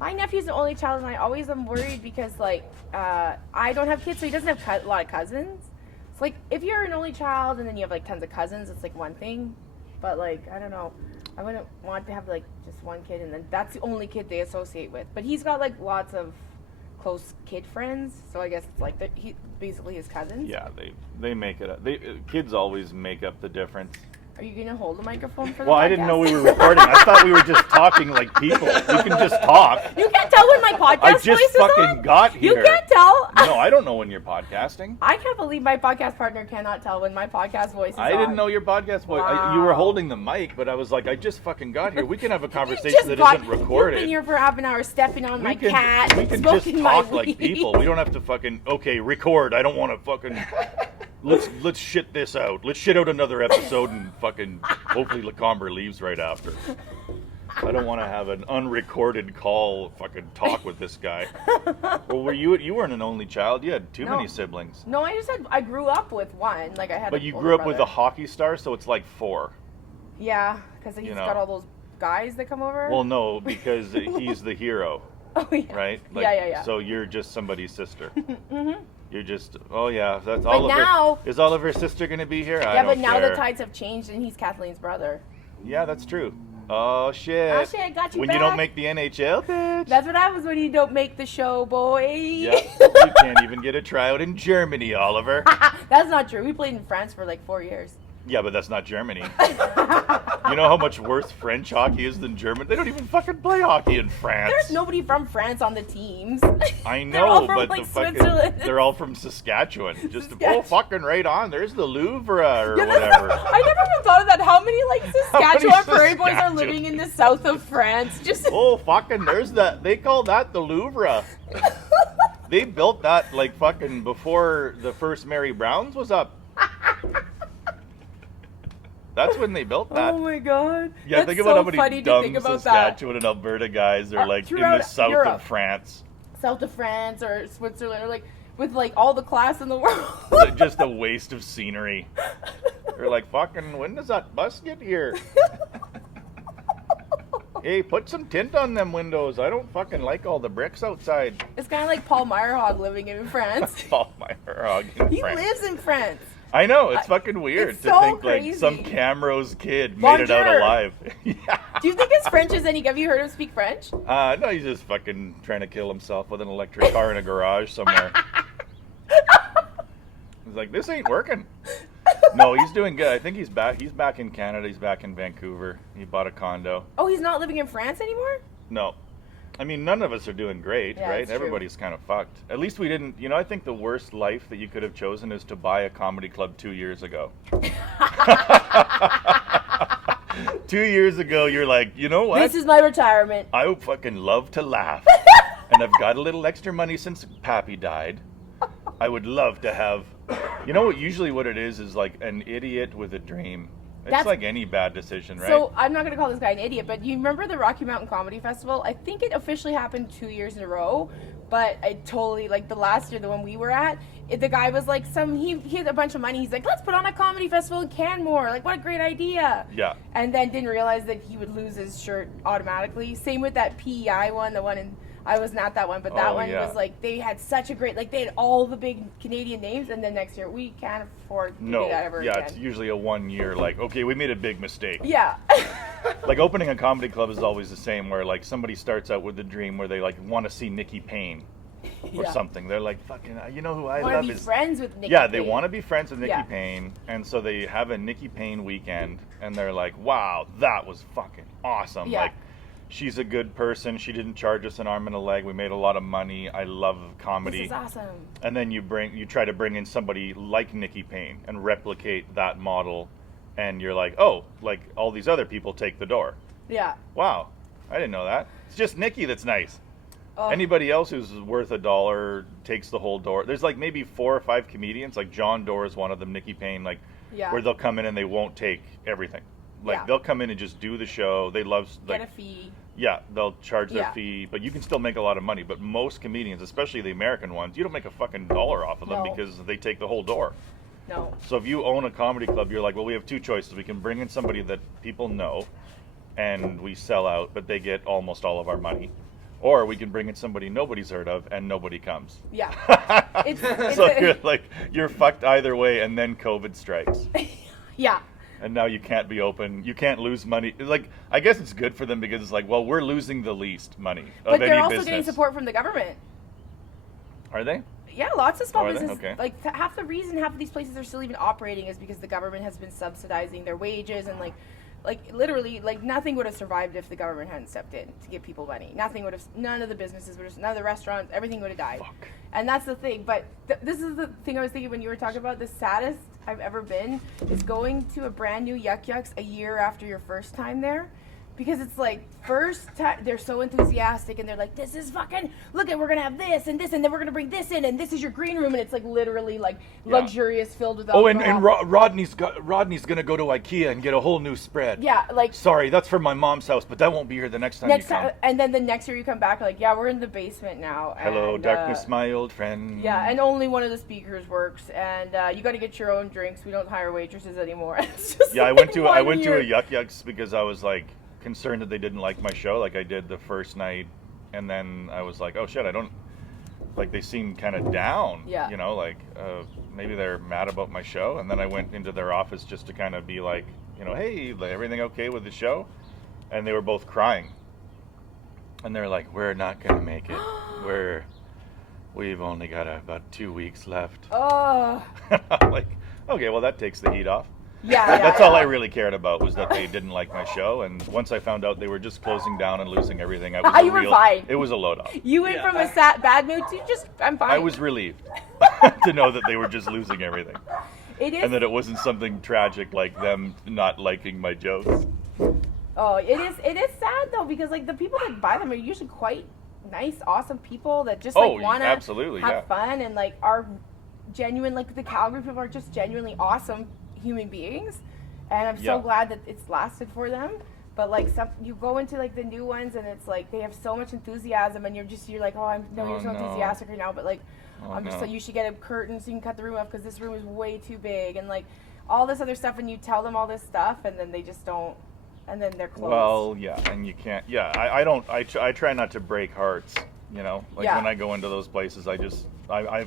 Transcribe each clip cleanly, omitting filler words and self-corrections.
My nephew's the only child, and I always am worried because, like, I don't have kids, so he doesn't have a lot of cousins. It's like, if you're an only child and then you have, like, tons of cousins, it's, like, one thing. But, like, I don't know. I wouldn't want to have, like, just one kid, and then that's the only kid they associate with. But he's got, like, lots of close kid friends, so I guess it's, like, he basically his cousins. Yeah, they make it up. Kids always make up the difference. Are you going to hold the microphone for the Well, podcast? I didn't know we were recording. I thought we were just talking like people. We can just talk. You can't tell when my podcast voice just is fucking on? got here. You can't tell? No, I don't know when you're podcasting. I can't believe my podcast partner cannot tell when my podcast voice is on. I didn't know your podcast voice. Wow. You were holding the mic, but I was like, I just fucking got here. We can have a You conversation just that got- isn't recorded. You've been here for half an hour stepping on my cat, we can just smoking my talk like weed. people. We don't have to fucking, okay, record. I don't want to fucking... Let's shit this out. Let's shit out another episode and fucking hopefully Lacomber leaves right after. I don't want to have an unrecorded call fucking talk with this guy. Well, you weren't an only child. You had too many siblings. No, I grew up with one. Like I had. But you grew up with a hockey star, so it's like 4. Yeah, because he's got all those guys that come over. Well, no, because he's the hero. Oh yeah. Right? Like, yeah. So you're just somebody's sister. Mhm. You're just, oh yeah, that's But Oliver. now- Is Oliver's sister going to be here? Yeah, but now the tides have changed, and he's Kathleen's brother. Yeah, that's true. Oh shit. Oh shit, got you When back. you don't make the NHL, bitch. That's what happens when you don't make the show, boy. Yeah, you can't even get a tryout in Germany, Oliver. That's not true. We played in France for like 4 years. Yeah, but that's not Germany. You know how much worse French hockey is than German? They don't even fucking play hockey in France. There's nobody from France on the teams. I They're all know, from, but like, the fucking Switzerland. they're all from Saskatchewan. Just Saskatchewan. fucking right on. There's the Louvre or Yeah, whatever. I never even thought of that. How many like Saskatchewan prairie boys are Saskatchewan? living in the south of France? Just Oh fucking! There's that. They call that the Louvre. They built that like fucking before the first Mary Brown's was up. That's when they built that. Oh my god. Yeah, That's think about so how many funny to dumb think about Saskatchewan and Alberta guys are like in the throughout south Europe. of France. South of France or Switzerland or like with like all the class in the world. They're just a waste of scenery. They're like, fucking, when does that bus get here? Hey, put some tint on them windows. I don't fucking like all the bricks outside. It's kind of like Paul Meyerhog living in France. Paul Meyerhog in He France. lives in France. I know, it's fucking weird it's to so think crazy. like some Camrose kid made it out Bonjour. alive. Yeah. Do you think his French is any? Have you heard him speak French? No, he's just fucking trying to kill himself with an electric car in a garage somewhere. He's like, this ain't working. No, he's doing good. I think he's back. He's back in Canada. He's back in Vancouver. He bought a condo. Oh, he's not living in France anymore? No. I mean, none of us are doing great, Yeah, right? it's true. Everybody's kind of fucked. At least we didn't, I think the worst life that you could have chosen is to buy a comedy club 2 years ago. 2 years ago, you're like, you know what? This is my retirement. I would fucking love to laugh. And I've got a little extra money since Pappy died. I would love to have, usually what it is like an idiot with a dream. It's That's- like any bad decision, right? So I'm not going to call this guy an idiot, but you remember the Rocky Mountain Comedy Festival? I think it officially happened 2 years in a row, but I totally, like the last year, the one we were at, the guy was like he had a bunch of money. He's like, let's put on a comedy festival in Canmore. Like, what a great idea. Yeah. And then didn't realize that he would lose his shirt automatically. Same with that PEI one, the one in, I wasn't at that one, but that Oh, one yeah. was like, they had such a great, like they had all the big Canadian names, and then next year, we can't afford to No. do that ever Yeah, again. it's usually a 1 year, like, okay, we made a big mistake. Yeah. Like opening a comedy club is always the same, where like somebody starts out with the dream where they like want to see Nikki Payne or Yeah. something. They're like, fucking, you know who I Want love to be is friends with Nikki. yeah, they Payne. want to be friends with Nikki Yeah. Payne, and so they have a Nikki Payne weekend, and they're like, wow, that was fucking awesome. Yeah. Like, she's a good person. She didn't charge us an arm and a leg. We made a lot of money. I love comedy. This is awesome. And then you try to bring in somebody like Nikki Payne and replicate that model, and you're like, oh, like all these other people take the door. Yeah. Wow, I didn't know that. It's just Nikki that's nice. Oh. Anybody else who's worth $1 takes the whole door. There's like maybe 4 or 5 comedians, like John Doerr is one of them, Nikki Payne, like Yeah. where they'll come in and they won't take everything. Like Yeah. they'll come in and just do the show. They love like Get a fee. yeah, they'll charge their Yeah. fee, but you can still make a lot of money. But most comedians, especially the American ones, you don't make a fucking dollar off of them No. because they take the whole door. No. So if you own a comedy club, you're like, well, we have 2 choices. We can bring in somebody that people know, and we sell out, but they get almost all of our money. Or we can bring in somebody nobody's heard of and nobody comes. Yeah. It's So you're fucked either way, and then COVID strikes. Yeah. And now you can't be open. You can't lose money. Like, I guess it's good for them because it's like, well, we're losing the least money of But any they're also business. getting support from the government. Are they? Yeah, lots of small Are they? businesses. Okay. Like half the reason half of these places are still even operating is because the government has been subsidizing their wages and like literally, like nothing would have survived if the government hadn't stepped in to give people money. None of the businesses would have, none of the restaurants, everything would have died. Fuck. And that's the thing. But this is the thing I was thinking when you were talking about the saddest I've ever been is going to a brand new Yuck Yucks a year after your first time there. Because it's like, first time, they're so enthusiastic and they're like, this is fucking, look at, we're going to have this, and then we're going to bring this in, and this is your green room. And it's like literally like luxurious, filled with alcohol. Oh, and Rodney's going to go to IKEA and get a whole new spread. Yeah, like. Sorry, that's from my mom's house, but that won't be here the next time you come. And then the next year you come back, like, yeah, we're in the basement now. Hello, and, darkness, my old friend. Yeah, and only one of the speakers works, and you got to get your own drinks. We don't hire waitresses anymore. It's just Yeah, like I went to a year. Yuck Yucks because I was like concerned that they didn't like my show like I did the first night, and then I was like, oh shit, I don't like, they seem kind of down. Yeah. You know, like maybe they're mad about my show. And then I went into their office just to kind of be like, you know, hey, everything okay with the show? And they were both crying. And they're like, we're not gonna make it. We've only got about 2 weeks left. Oh. I'm like, okay, well that takes the heat off. Yeah, That's all I really cared about, was that they didn't like my show. And once I found out they were just closing down and losing everything, I was You were fine. It was a load off. You went from a bad mood to just, I'm fine. I was relieved to know that they were just losing everything. It is. And that it wasn't something tragic like them not liking my jokes. Oh, it is sad though, because like the people that buy them are usually quite nice, awesome people that just like want to have fun and like are genuine. Like the Calgary people are just genuinely awesome human beings, and I'm so glad that it's lasted for them. But like you go into like the new ones and it's like they have so much enthusiasm, and you're like, oh, you're so enthusiastic right now, but like I'm just like, you should get a curtain so you can cut the room off because this room is way too big, and like all this other stuff, and you tell them all this stuff and then they just don't, and then they're closed. Well, yeah, and you can't. Yeah, I try not to break hearts. You know, like when I go into those places, I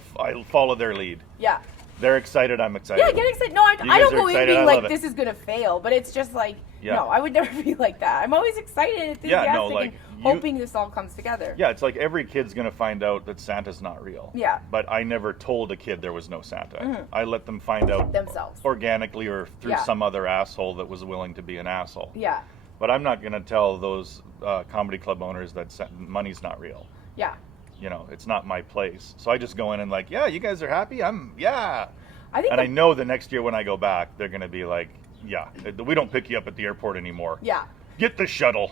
follow their lead. Yeah. They're excited, I'm excited. Yeah, get excited. No, I don't go in being like, this is going to fail, but it's just like, no, I would never be like that. I'm always excited and enthusiastic and hoping this all comes together. Yeah, it's like every kid's going to find out that Santa's not real. Yeah. But I never told a kid there was no Santa. Mm-hmm. I let them find out themselves. Organically or through some other asshole that was willing to be an asshole. Yeah. But I'm not going to tell those comedy club owners that money's not real. Yeah. You know, it's not my place. So I just go in and like, yeah, you guys are happy? I know the next year when I go back, they're going to be like, yeah, we don't pick you up at the airport anymore. Yeah. Get the shuttle.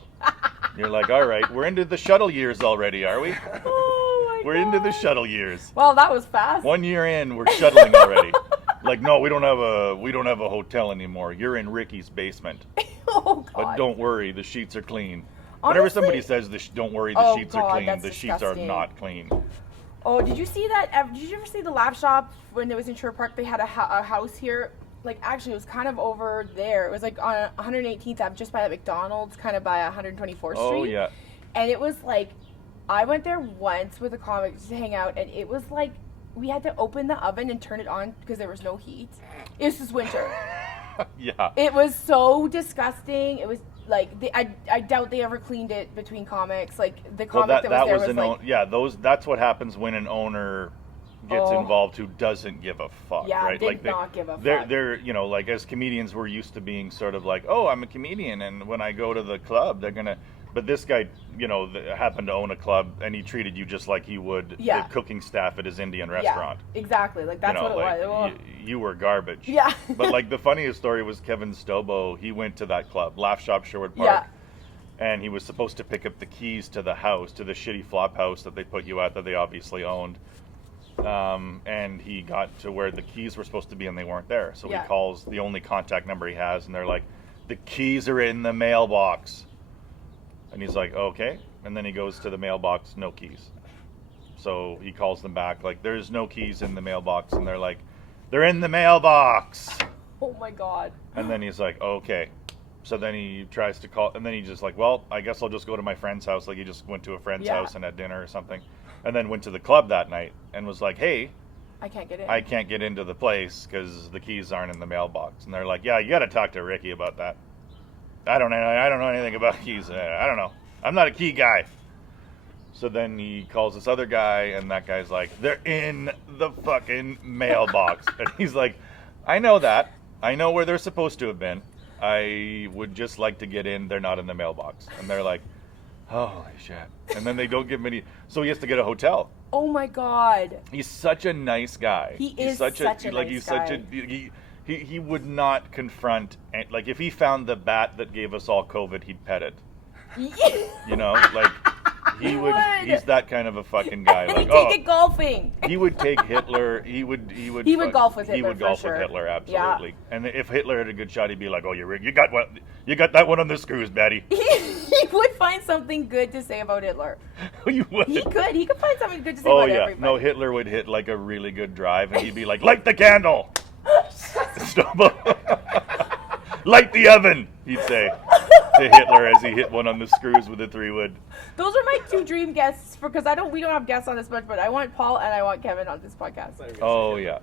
You're like, all right, we're into the shuttle years already, are we? Oh my We're into the shuttle years. Well, that was fast. 1 year in, we're shuttling already. Like, no, we don't have a hotel anymore. You're in Ricky's basement. Oh God. But don't worry, the sheets are clean. Honestly, whenever somebody says, don't worry, the sheets are clean, the sheets are not clean. Oh, did you see that? Did you ever see the Laugh Shop when it was in Sherwood Park? They had a house here. Like, actually, it was kind of over there. It was like on 118th Ave, just by the McDonald's, kind of by 124th Street. Oh, yeah. And it was like, I went there once with a comic just to hang out, and it was like, we had to open the oven and turn it on because there was no heat. It was just winter. Yeah. It was so disgusting. It was like, I doubt they ever cleaned it between comics. Like, the comic that was there was like... that's what happens when an owner gets involved who doesn't give a fuck, right? Did not give a fuck. They're, you know, like as comedians, we're used to being sort of like, oh, I'm a comedian, and when I go to the club, they're gonna. But this guy, you know, happened to own a club, and he treated you just like he would the cooking staff at his Indian restaurant. Yeah, exactly. Like that's what it was. You were garbage. Yeah. But like the funniest story was Kevin Stobo. He went to that club, Laugh Shop, Sherwood Park. Yeah. And he was supposed to pick up the keys to the house, to the shitty flop house that they put you at, that they obviously owned. And he got to where the keys were supposed to be, and they weren't there. So he calls the only contact number he has, and they're like, the keys are in the mailbox. And he's like, okay. And then he goes to the mailbox, no keys. So he calls them back, like, there's no keys in the mailbox. And they're like, they're in the mailbox. Oh, my God. And then he's like, okay. So then he tries to call, and then he just like, well, I guess I'll just go to my friend's house. Like he just went to a friend's house and had dinner or something, and then went to the club that night and was like, hey, I can't get in. I can't get into the place because the keys aren't in the mailbox. And they're like, yeah, you got to talk to Ricky about that. I don't know anything about keys. I don't know. I'm not a key guy. So then he calls this other guy, and that guy's like, they're in the fucking mailbox. And he's like, I know that. I know where they're supposed to have been. I would just like to get in. They're not in the mailbox. And they're like, holy shit. And then they don't give him any. So he has to get a hotel. Oh my God. He's such a nice guy. He's such a nice guy. He would not confront, like if he found the bat that gave us all COVID, he'd pet it. You know, like he would. He's that kind of a fucking guy. And like, he'd take it golfing. He would take Hitler. He would golf with Hitler. He would golf with Hitler, absolutely. Yeah. And if Hitler had a good shot, he'd be like, "Oh, you got what? You got that one on the screws, Batty." He would find something good to say about Hitler. You would. He could find something good to say about everybody. No, Hitler would hit like a really good drive, and he'd be like, "Light the candle." Light the oven, he'd say to Hitler as he hit one on the screws with a 3-wood. Those are my 2 dream guests because we don't have guests on this much, but I want Paul and I want Kevin on this podcast. Oh yeah.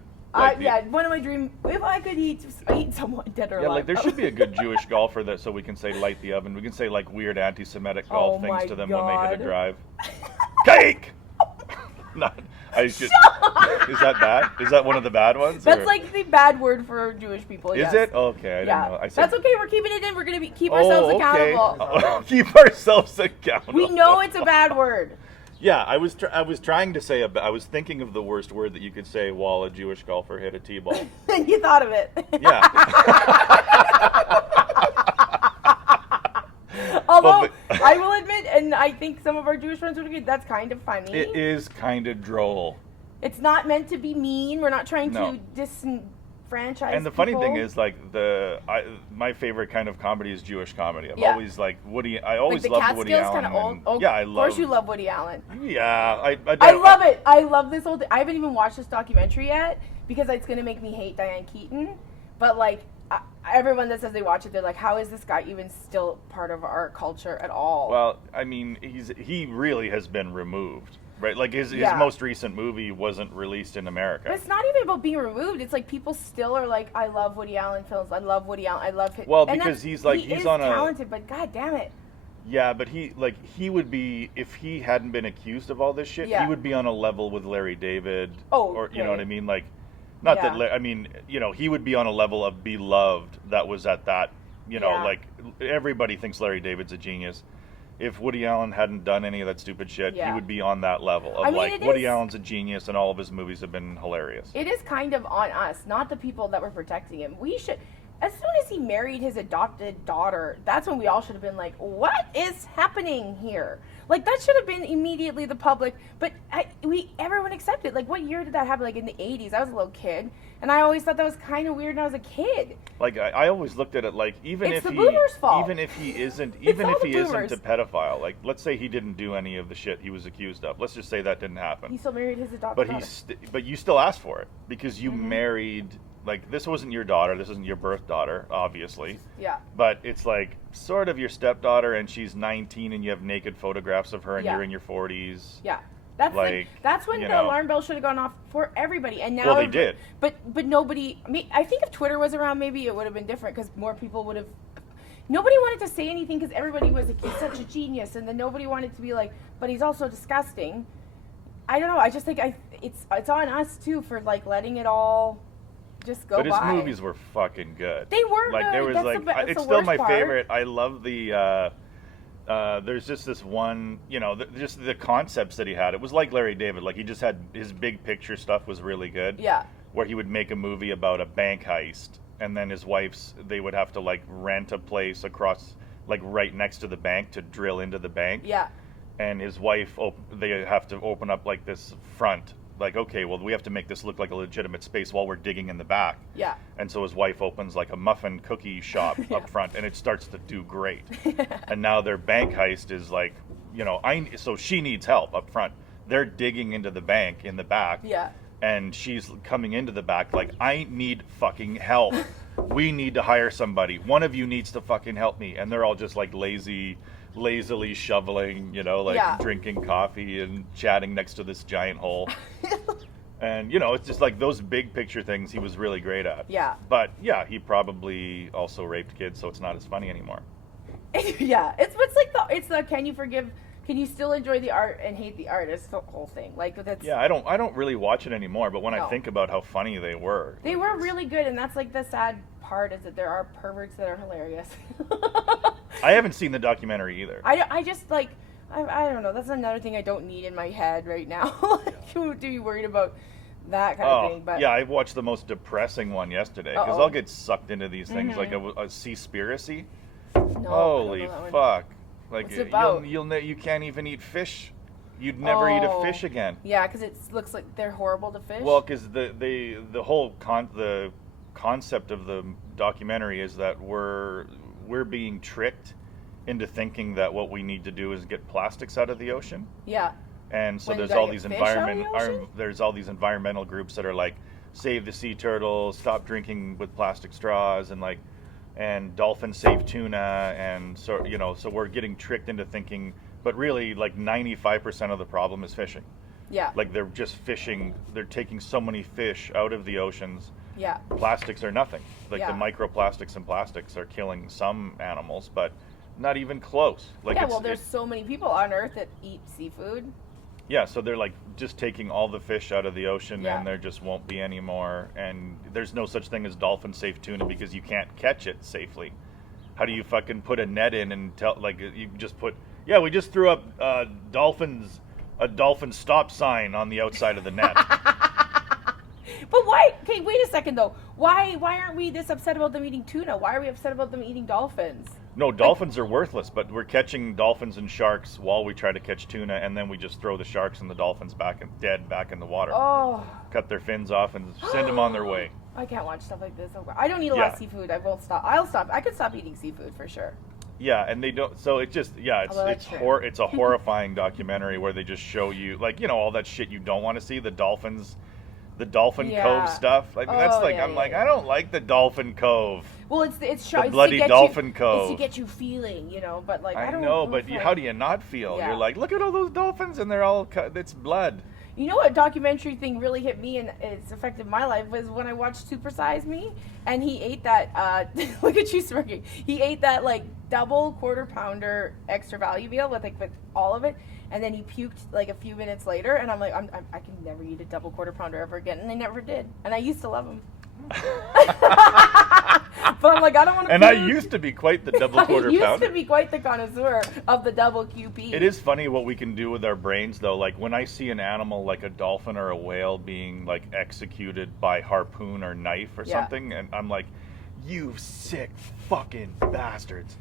One of my dream. If I could eat someone dead or alive. Yeah, like there should be a good Jewish golfer that so we can say light the oven. We can say like weird anti-Semitic golf things to them when they hit a drive. Cake. Not. Is that bad? Is that one of the bad ones? That's like the bad word for Jewish people. Is it? Okay, I didn't know. That's okay. We're keeping it in. We're gonna keep ourselves accountable. Keep ourselves accountable. We know it's a bad word. Yeah, I was trying to say I was thinking of the worst word that you could say while a Jewish golfer hit a tee ball. You thought of it. Yeah. Although, I will admit, and I think some of our Jewish friends would agree, that's kind of funny. It is kind of droll. It's not meant to be mean. We're not trying to disenfranchise And the funny thing is, like, my favorite kind of comedy is Jewish comedy. I've always liked Woody. I always loved Woody Allen. Kind of old. Yeah, I love. Of course, you love Woody Allen. Yeah, I love it. I love this whole. I haven't even watched this documentary yet because it's gonna make me hate Diane Keaton. But like. Everyone that says they watch it, they're like, how is this guy even still part of our culture at all? Well, I mean, he really has been removed, right? Like his most recent movie wasn't released in America. But it's not even about being removed. It's like people still are like, I love Woody Allen films. I love Woody Allen. I love him. Well, because he's on talented, but god damn it. Yeah, but he would be, if he hadn't been accused of all this shit, he would be on a level with Larry David. Oh, or you know what I mean? Like, not that, I mean, you know, he would be on a level of beloved that was at that, you know, like, everybody thinks Larry David's a genius. If Woody Allen hadn't done any of that stupid shit, he would be on that level of, Woody Allen's a genius and all of his movies have been hilarious. It is kind of on us, not the people that were protecting him. We should, as soon as he married his adopted daughter, that's when we all should have been like, what is happening here? Like, that should have been immediately the public, but everyone accepted. Like, what year did that happen? Like, in the 80s. I was a little kid, and I always thought that was kind of weird when I was a kid. Like, I always looked at it like, even if he isn't a pedophile, like, let's say he didn't do any of the shit he was accused of. Let's just say that didn't happen. He still married his adopted daughter. But you still asked for it, because you married... Like, this wasn't your daughter. This isn't your birth daughter, obviously. Yeah. But it's, like, sort of your stepdaughter, and she's 19, and you have naked photographs of her, and you're in your 40s. Yeah. That's that's when the alarm bell should have gone off for everybody. And now, well, they did. But nobody... I mean, I think if Twitter was around, maybe it would have been different, because more people would have... Nobody wanted to say anything, because everybody was like, he's such a genius, and then nobody wanted to be like, but he's also disgusting. I don't know. I just think it's on us, too, for, like, letting it all... just go but his by. Movies were fucking good. They were like good. There was that's it's still my favorite. I love the there's just this one, you know, just the concepts that he had. It was like Larry David. Like, he just had his big picture stuff was really good. Yeah. Where he would make a movie about a bank heist, and then they would have to like rent a place across, like right next to the bank to drill into the bank. Yeah. And his wife, they have to open up like this front. Like, okay, well, we have to make this look like a legitimate space while we're digging in the back. Yeah. And so his wife opens like a muffin cookie shop up front, and it starts to do great. And now their bank heist is like, you know, so she needs help up front. They're digging into the bank in the back. Yeah. And she's coming into the back like, I need fucking help. we need to hire somebody. One of you needs to fucking help me. And they're all just like lazily shoveling, you know, like Yeah. drinking coffee and chatting next to this giant hole. And, you know, it's just like those big picture things he was really great at. Yeah. But, yeah, he probably also raped kids, so it's not as funny anymore. Yeah, it's the can you still enjoy the art and hate the artist, the whole thing. Like that's Yeah, I don't really watch it anymore, but when I No. think about how funny they were. They were really good, and that's like the sad part is that there are perverts that are hilarious. I haven't seen the documentary either. I just like I don't know. That's another thing I don't need in my head right now. Like, who do you worried about that kind of thing? But yeah, I watched the most depressing one yesterday because Uh-oh. I'll get sucked into these things like a seaspiracy. no, I don't Holy know that one. fuck! Like What's it about? you can't even eat fish. You'd never eat a Oh. fish again. Yeah, because it looks like they're horrible to fish. Well, because the whole the concept of the documentary is that we're being tricked into thinking that what we need to do is get plastics out of the ocean. yeah, And so When you there's gotta all get these fish out of the ocean? there's all these environmental groups that are like save the sea turtles, stop drinking with plastic straws, and dolphins save tuna, and so so we're getting tricked into thinking, but really like 95% of the problem is fishing. yeah, Like they're just fishing, they're taking so many fish out of the oceans. yeah, Plastics are nothing. Like Yeah. the microplastics and plastics are killing some animals, but not even close. Like yeah. Well, there's so many people on Earth that eat seafood. yeah, so they're like just taking all the fish out of the ocean, Yeah. and there just won't be any more. And there's no such thing as dolphin safe tuna because you can't catch it safely. How do you fucking put a net in and tell, like, you just put, yeah, we just threw up a dolphin stop sign on the outside of the net. But why? Okay, wait a second though. Why aren't we this upset about them eating tuna? Why are we upset about them eating dolphins? No, dolphins are worthless, but we're catching dolphins and sharks while we try to catch tuna, and then we just throw the sharks and the dolphins back in the water. Oh, Cut their fins off and send them on their way. I can't watch stuff like this. I don't eat a lot Yeah. of seafood. I won't stop. I'll stop. I could stop eating seafood for sure. Yeah, and they don't. So it just, yeah, Although that's true. it's a horrifying documentary where they just show you, like, all that shit you don't want to see, the Dolphin Yeah. Cove stuff. Like that's Oh, like yeah, I'm yeah, like yeah. I don't like the Dolphin Cove. Well, it's bloody to get dolphin you, cove. It's to get you feeling, But like I don't know, but like, how do you not feel? Yeah. You're like, look at all those dolphins, and they're all it's blood. You know what documentary thing really hit me and it's affected my life was when I watched Super Size Me and he ate that look at you smirking. He ate that like double quarter pounder extra value meal with all of it and then he puked like a few minutes later and I'm like I can never eat a double quarter pounder ever again and I never did and I used to love him. But I'm like I don't want to. And I used to be quite the double quarter I used pounder. to be quite the connoisseur of the double QP. It is funny what we can do with our brains, though. Like when I see an animal like a dolphin or a whale being like executed by harpoon or knife or Yeah. something, and I'm like, you sick fucking bastards.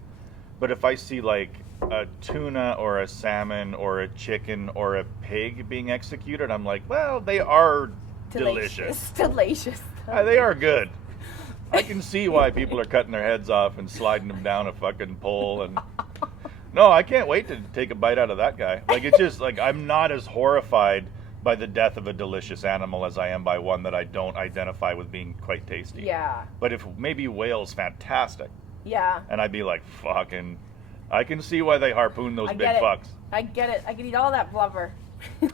But if I see like a tuna or a salmon or a chicken or a pig being executed, I'm like, well, they are delicious. Delicious. They are good. I can see why people are cutting their heads off and sliding them down a fucking pole. And no, I can't wait to take a bite out of that guy. Like it's just like I'm not as horrified by the death of a delicious animal as I am by one that I don't identify with being quite tasty. Yeah. But if maybe whale's fantastic, Yeah. and I'd be like, fucking, I can see why they harpoon those I big get it. fucks. I get it. I can eat all that blubber.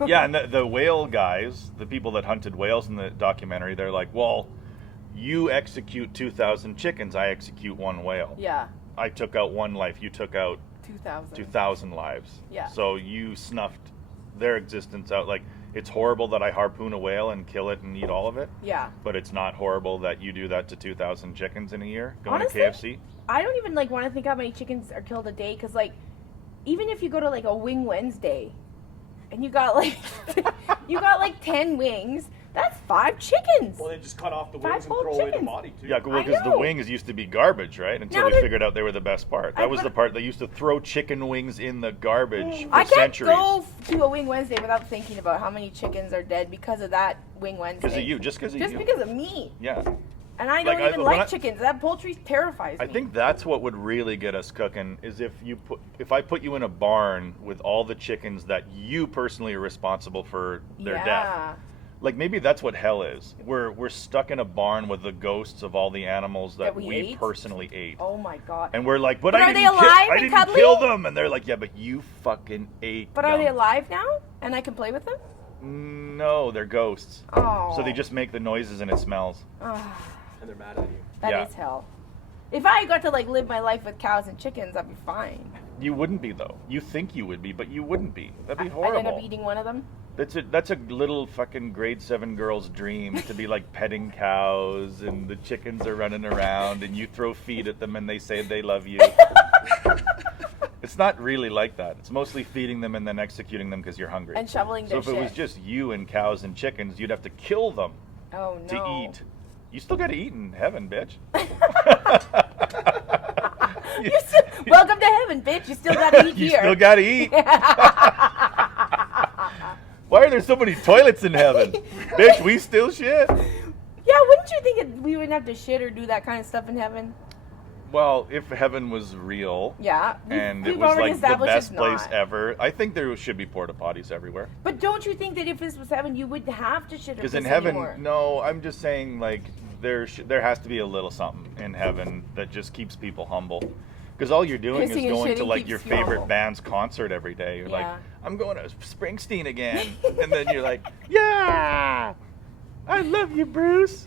Yeah, and the whale guys, the people that hunted whales in the documentary, they're like, well, you execute 2,000 chickens, I execute one whale. Yeah. I took out one life, you took out 2,000. 2,000 lives. Yeah. So you snuffed their existence out. Like, it's horrible that I harpoon a whale and kill it and eat all of it, Yeah. but it's not horrible that you do that to 2,000 chickens in a year going Honestly, to KFC. I don't even want to think how many chickens are killed a day because even if you go to a Wing Wednesday and you got 10 wings, that's 5 chickens. Well, they just cut off the Five wings and whole throw away the chickens. body too. Yeah, well, I because the know. wings used to be garbage, right? Until Now they they're- figured out they were the best part. That was the part they used to throw chicken wings in the garbage for I can't centuries. go to a Wing Wednesday without thinking about how many chickens are dead because of that Wing Wednesday. Because of you, just because of you. Just because of me. Yeah. And I Like, don't even when like I- chickens. That poultry terrifies me. I think that's what would really get us cooking is if I put you in a barn with all the chickens that you personally are responsible for their death. Like maybe that's what hell is. We're stuck in a barn with the ghosts of all the animals that we we ate? personally ate. Oh my god. And we're like, but are I they didn't, alive I and didn't cuddly? kill them. And they're like, yeah, but you fucking ate But them. are they alive now? And I can play with them? No, they're ghosts. Oh. So they just make the noises and it smells. Oh, And they're mad at you. that is hell. If I got to like live my life with cows and chickens, I'd be fine. You wouldn't be though. You think you would be, but you wouldn't be. That'd be I'd horrible. end up eating one of them. That's a little fucking grade 7 girl's dream to be like petting cows and the chickens are running around and you throw feed at them and they say they love you. It's not really like that. It's mostly feeding them and then executing them because you're hungry. And shoveling their So if it was shit. just you and cows and chickens, you'd have to kill them Oh no. to eat. You still got to eat in heaven, bitch. Welcome to heaven, bitch. You still gotta eat You here. still got to eat. Why are there so many toilets in heaven? Bitch, we still shit. Yeah, wouldn't you think we wouldn't have to shit or do that kind of stuff in heaven? Well, if heaven was real Yeah. and We've it was already like the established best it's place not. ever, I think there should be porta potties everywhere. But don't you think that if this was heaven, you wouldn't have to shit or Because piss in heaven, anymore? no, I'm just saying like there has to be a little something in heaven that just keeps people humble. Because all you're doing Pissing is and going to shitting like keeps your you favorite humble. band's concert every day. You're like, Yeah. I'm going to Springsteen again, and then you're like, yeah, I love you, Bruce.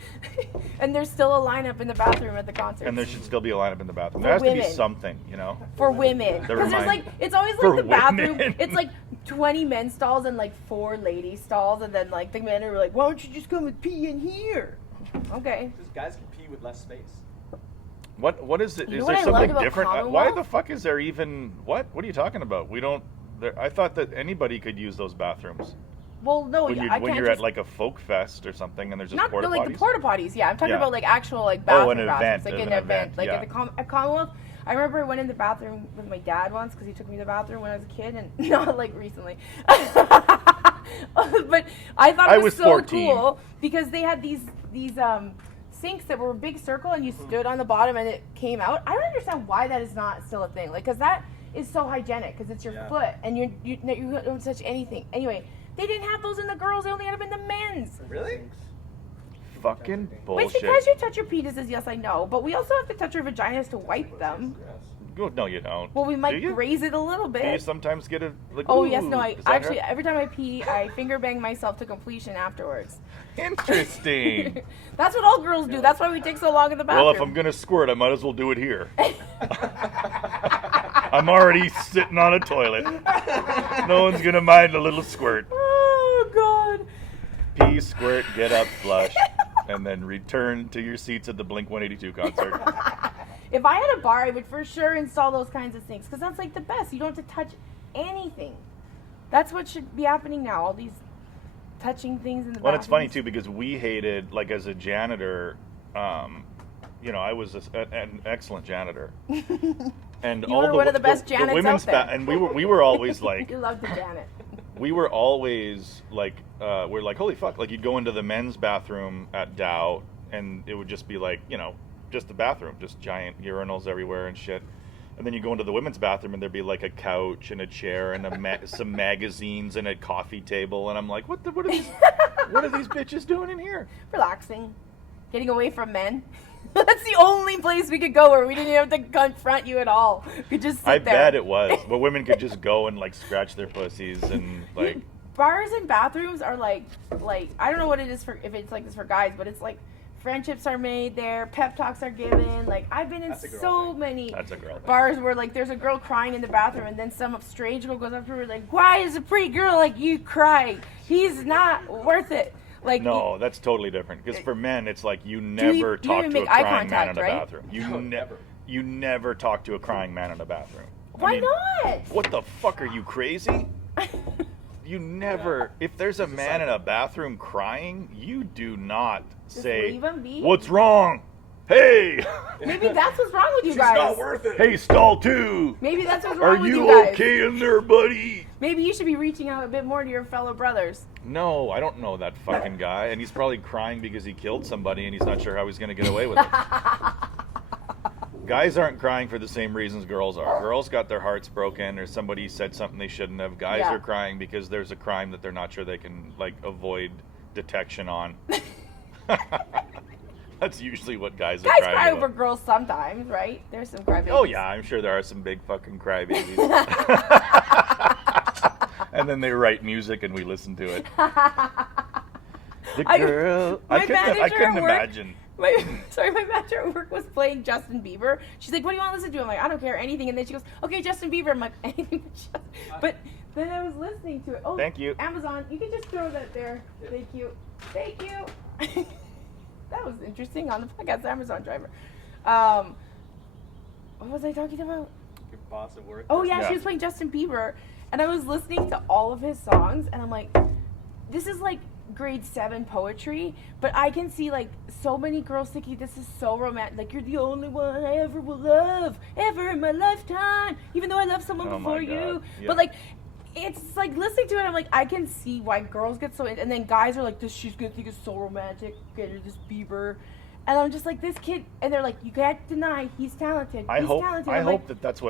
And there's still a lineup in the bathroom at the concert. And there should still be a lineup in the bathroom. For There has to be women. something, you know. For women. Never Because there's mind. like, it's always For like the bathroom. women. It's like 20 men's stalls and like 4 lady stalls. And then like the men are like, why don't you just come and pee in here? Okay. Because guys can pee with less space. What is it? You know Is what there I something loved about different? Why Commonwealth? the fuck is there even what? What are you talking about? We don't. I thought that anybody could use those bathrooms Well, no, when I you're can't at just, like a folk fest or something, and there's just not porta like potties. the porta potties. Yeah, I'm talking Yeah. about like actual like Oh, bathroom an bathrooms, event, like an an event, event, like yeah. at Commonwealth. I remember I went in the bathroom with my dad once because he took me to the bathroom when I was a kid, and not like recently. But I thought I it was was so 14. cool because they had these sinks that were a big circle, and you stood on the bottom and it came out. I don't understand why that is not still a thing. Like, because that is so hygienic because it's your Yeah. foot and you don't touch anything. Anyway, they didn't have those in the girls; they only had them in the men's. Really? Fucking But bullshit. because you touch your penises, yes, I know. But we also have to touch our vaginas to wipe them. Go- No, you don't. Well, we Do might you? graze it a little Do you bit. sometimes get a like? Oh ooh, yes, no. I is that actually her? every time I pee, I finger bang myself to completion afterwards. Interesting. That's what all girls do. That's why we take so long in the bathroom. Well, if I'm gonna squirt, I might as well do it here. I'm already sitting on a toilet. No one's gonna mind a little squirt. Oh God. Pee, squirt, get up, flush, and then return to your seats at the Blink-182 concert. If I had a bar, I would for sure install those kinds of things because that's like the best. You don't have to touch anything. That's what should be happening now. All these touching things in the Well, it's funny bathrooms. too because we hated, like, as a janitor, I was an excellent janitor, and You were one of the best janets women's out there. and we were always like, You love to Janet. we were always like, we're like, holy fuck! Like, you'd go into the men's bathroom at Dow, and it would just be like, just the bathroom, just giant urinals everywhere and shit. And then you go into the women's bathroom, and there'd be like a couch and a chair and some magazines and a coffee table, and I'm like, what are these bitches doing in here? Relaxing. Getting away from men. That's the only place we could go where we didn't have to confront you at all. We just sit I there. bet it was, but women could just go and like scratch their pussies and like. Bars and bathrooms are like I don't know what it is for if it's like this for guys, but it's like friendships are made there, pep talks are given. Like I've been in That's a girl so thing. many That's a girl thing. bars where like there's a girl crying in the bathroom and then some strange girl goes up to her like, why is a pretty girl like you cry? He's not worth it. Like No, that's totally different. Because for men, it's like you you never talk even to a make eye crying man in contact, a right? bathroom. No, never. You never talk to a crying man in a bathroom. why not? What the fuck are you crazy? You never. If there's a man in a bathroom crying, you do not Just say, leave him be. "What's wrong? Hey, Maybe that's what's wrong with you She's guys. not worth it. hey, stall two. Maybe that's what's wrong Are with you you guys. okay in there, buddy?" Maybe you should be reaching out a bit more to your fellow brothers. No, I don't know that fucking guy, and he's probably crying because he killed somebody, and he's not sure how he's going to get away with it. Guys aren't crying for the same reasons girls are. Girls got their hearts broken, or somebody said something they shouldn't have. Guys Yeah. are crying because there's a crime that they're not sure they can like avoid detection on. That's usually what guys are Guys crying cry about. over girls sometimes, right? There's some crybabies. Oh yeah, I'm sure there are some big fucking crybabies. And then they write music and we listen to it. The girl, I couldn't imagine. My manager at work was playing Justin Bieber. She's like, "What do you want to listen to?" I'm like, "I don't care, anything." And then she goes, "Okay, Justin Bieber." I'm like, "Anything but Justin." But then I was listening to it. Oh, Thank you. Amazon, you can just throw that there. Thank you. Thank you. That was interesting on the podcast, Amazon driver. What was I talking about? Your boss at work. Oh yeah, Yeah. she was playing Justin Bieber, and I was listening to all of his songs, and I'm like, this is like grade 7 poetry, but I can see like so many girls thinking this is so romantic. Like, you're the only one I ever will love, ever in my lifetime, even though I love someone Oh before my God. you. Yeah. But like, it's like listening to it, I'm like, I can see why girls get so, and then guys are like, this she's gonna think it's so romantic, get her this Bieber. And I'm just like, this kid, and they're like, you can't deny he's talented. I He's hope talented. I I'm hope like, that's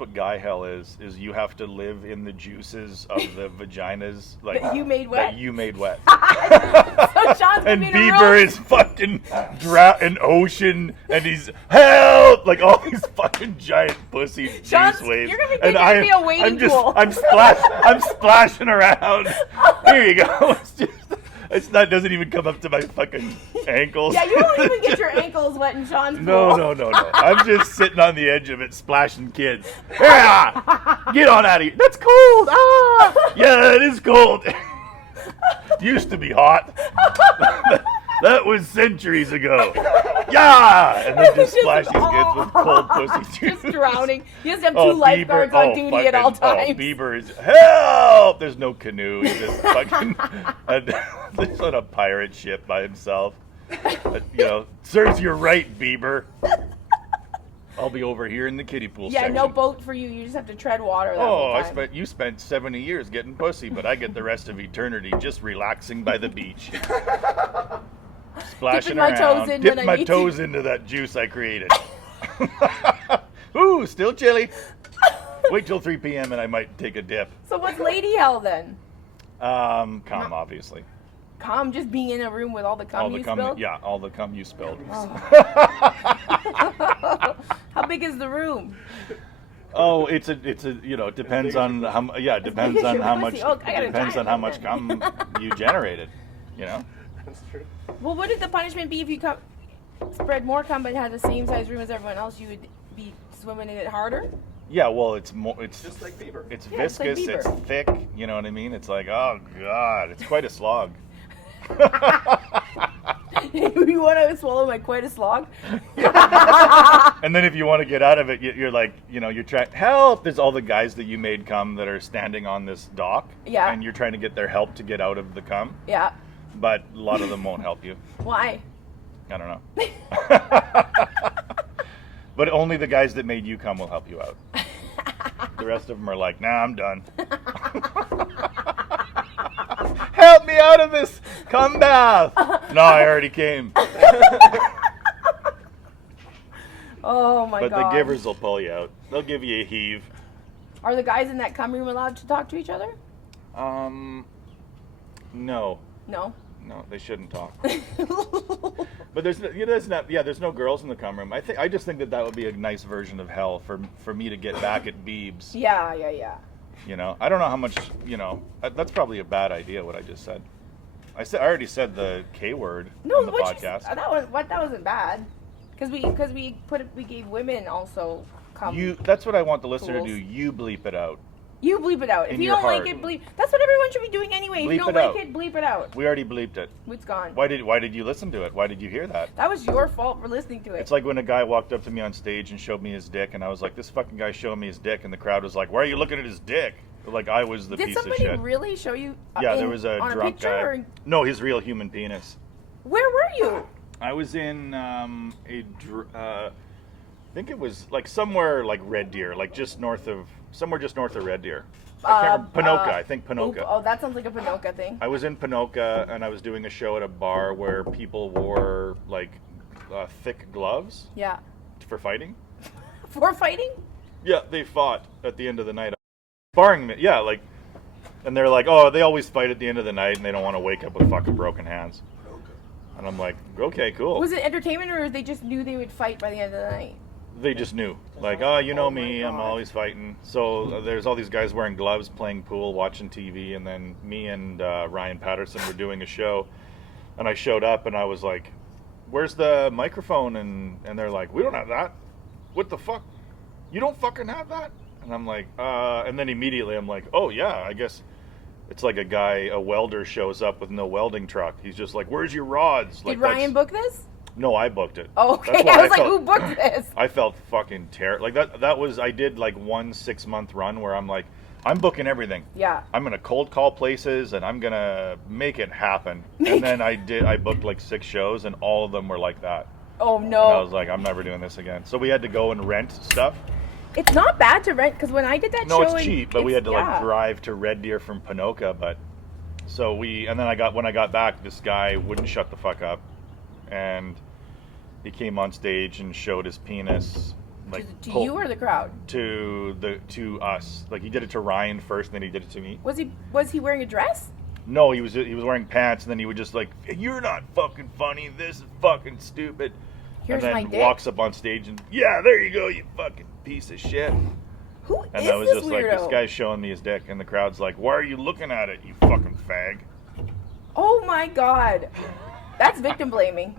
what guy hell is you have to live in the juices of the vaginas like That you made wet? That you made wet. so Sean's gonna And be in a Bieber room. is fucking an ocean, and he's help like all these fucking giant pussy Sean's- juice waves. you're gonna be and thinking it'd be a wading I'm just pool. I'm splashing around. Here you go. It's not doesn't even come up to my fucking ankles. Yeah, you won't even get your ankles wet in Sean's No. pool. I'm just sitting on the edge of it, splashing kids. Yeah, get on out of here. That's cold. Ah, yeah, it is cold. Used to be hot. That was centuries ago. Yeah, and then just splash these kids with cold pussy juice. Just drowning. He has to have two lifeguards on duty at all times. Bieber is help. There's no canoe. He's just fucking he's on a pirate ship by himself. But, serves you right, Bieber. I'll be over here in the kiddie pool Yeah, section. no boat for you. You just have to tread water that Oh, whole time. you spent 70 years getting pussy, but I get the rest of eternity just relaxing by the beach. Splashing Dipping my around, toes in when dipping I my need toes into that juice I created. Ooh, still chilly. Wait till 3 p.m. and I might take a dip. So what's lady hell then? Calm, obviously. Calm, just being in a room with all the cum you spilled? Yeah, all the cum you spilled. How big is the room? Oh, it depends on how depends on how much Oh, I gotta depends try on how it much then. cum you generated. That's true. Well, what would the punishment be if you spread more cum but had the same size room as everyone else? You would be swimming in it harder? Yeah, well, it's more. It's Just like Bieber. It's Yeah, it's like viscous. It's Bieber. thick. You know what I mean? It's like, oh god, it's quite a slog. You want to swallow my quite a slog? And then if you want to get out of it, you're like, you're trying help. There's all the guys that you made cum that are standing on this dock. Yeah. And you're trying to get their help to get out of the cum, Yeah. but a lot of them won't help you. Why? I don't know. But only the guys that made you cum will help you out. The rest of them are like, nah, I'm done. Help me out of this cum bath. No, I already came. Oh my But god. the givers will pull you out. They'll give you a heave. Are the guys in that cum room allowed to talk to each other? No. No. No, they shouldn't talk. But there's no girls in the cum room. I just think that would be a nice version of hell for me to get back at Biebs. Yeah. I don't know how much. That's probably a bad idea. What I just said. I already said the K word No, on the podcast. That wasn't bad. Because we gave women also cum. That's what I want the listener to Pools. do. You bleep it out. You bleep it out. If In you your don't like heart. it, bleep. That's what everyone should be doing anyway. If Bleep you don't it like out. it, bleep it out. We already bleeped it. It's gone. Why did you listen to it? Why did you hear that? That was your fault for listening to it. It's like when a guy walked up to me on stage and showed me his dick, and I was like, "This fucking guy showing me his dick," and the crowd was like, "Why are you looking at his dick?" Like I was the Did piece of somebody shit. really show you? Yeah, there was a on drunk picture guy. Or, No, his real human penis. where were you? I was in I think it was like somewhere like Red Deer, like just north of Red Deer. I can't remember. Panoka, I think Panoka. Oh, that sounds like a Panoka thing. I was in Panoka and I was doing a show at a bar where people wore like thick gloves Yeah. for fighting. For fighting? Yeah, they fought at the end of the night. Barring me, yeah, like And they're like, oh, they always fight at the end of the night, and they don't want to wake up with fucking broken hands. And I'm like, okay, cool. Was it entertainment, or they just knew they would fight by the end of the night? They just knew. Like, oh, you know me, I'm always fighting. So there's all these guys wearing gloves, playing pool, watching TV, and then me and Ryan Patterson were doing a show, and I showed up, and I was like, where's the microphone? And they're like, we don't have that. What the fuck? You don't fucking have that? And I'm like, and then immediately I'm like, oh yeah, I guess it's like a welder shows up with no welding truck. He's just like, where's your rods? Did Ryan book this? No, I booked it. Oh, okay. I was like, who booked this? I felt fucking terrible. Like that was, I did like 1 6-month run where I'm like, I'm booking everything. Yeah. I'm going to cold call places and I'm going to make it happen. And then I booked like 6 shows and all of them were like that. Oh, no. And I was like, I'm never doing this again. So we had to go and rent stuff. It's not bad to rent, because when I did that show... No, it's cheap, but we had to like drive to Red Deer from Ponoka. But so when I got back, this guy wouldn't shut the fuck up. And he came on stage and showed his penis. Like to you or the crowd? To us. Like he did it to Ryan first, and then he did it to me. Was he wearing a dress? No, he was wearing pants, and then he would just like, you're not fucking funny. This is fucking stupid. Here's and my then dick. walks up on stage and yeah, there you go, you fucking piece of shit. Who and is I was this just weirdo? like, this guy's showing me his dick, and the crowd's like, why are you looking at it, you fucking fag? Oh my god, that's victim blaming.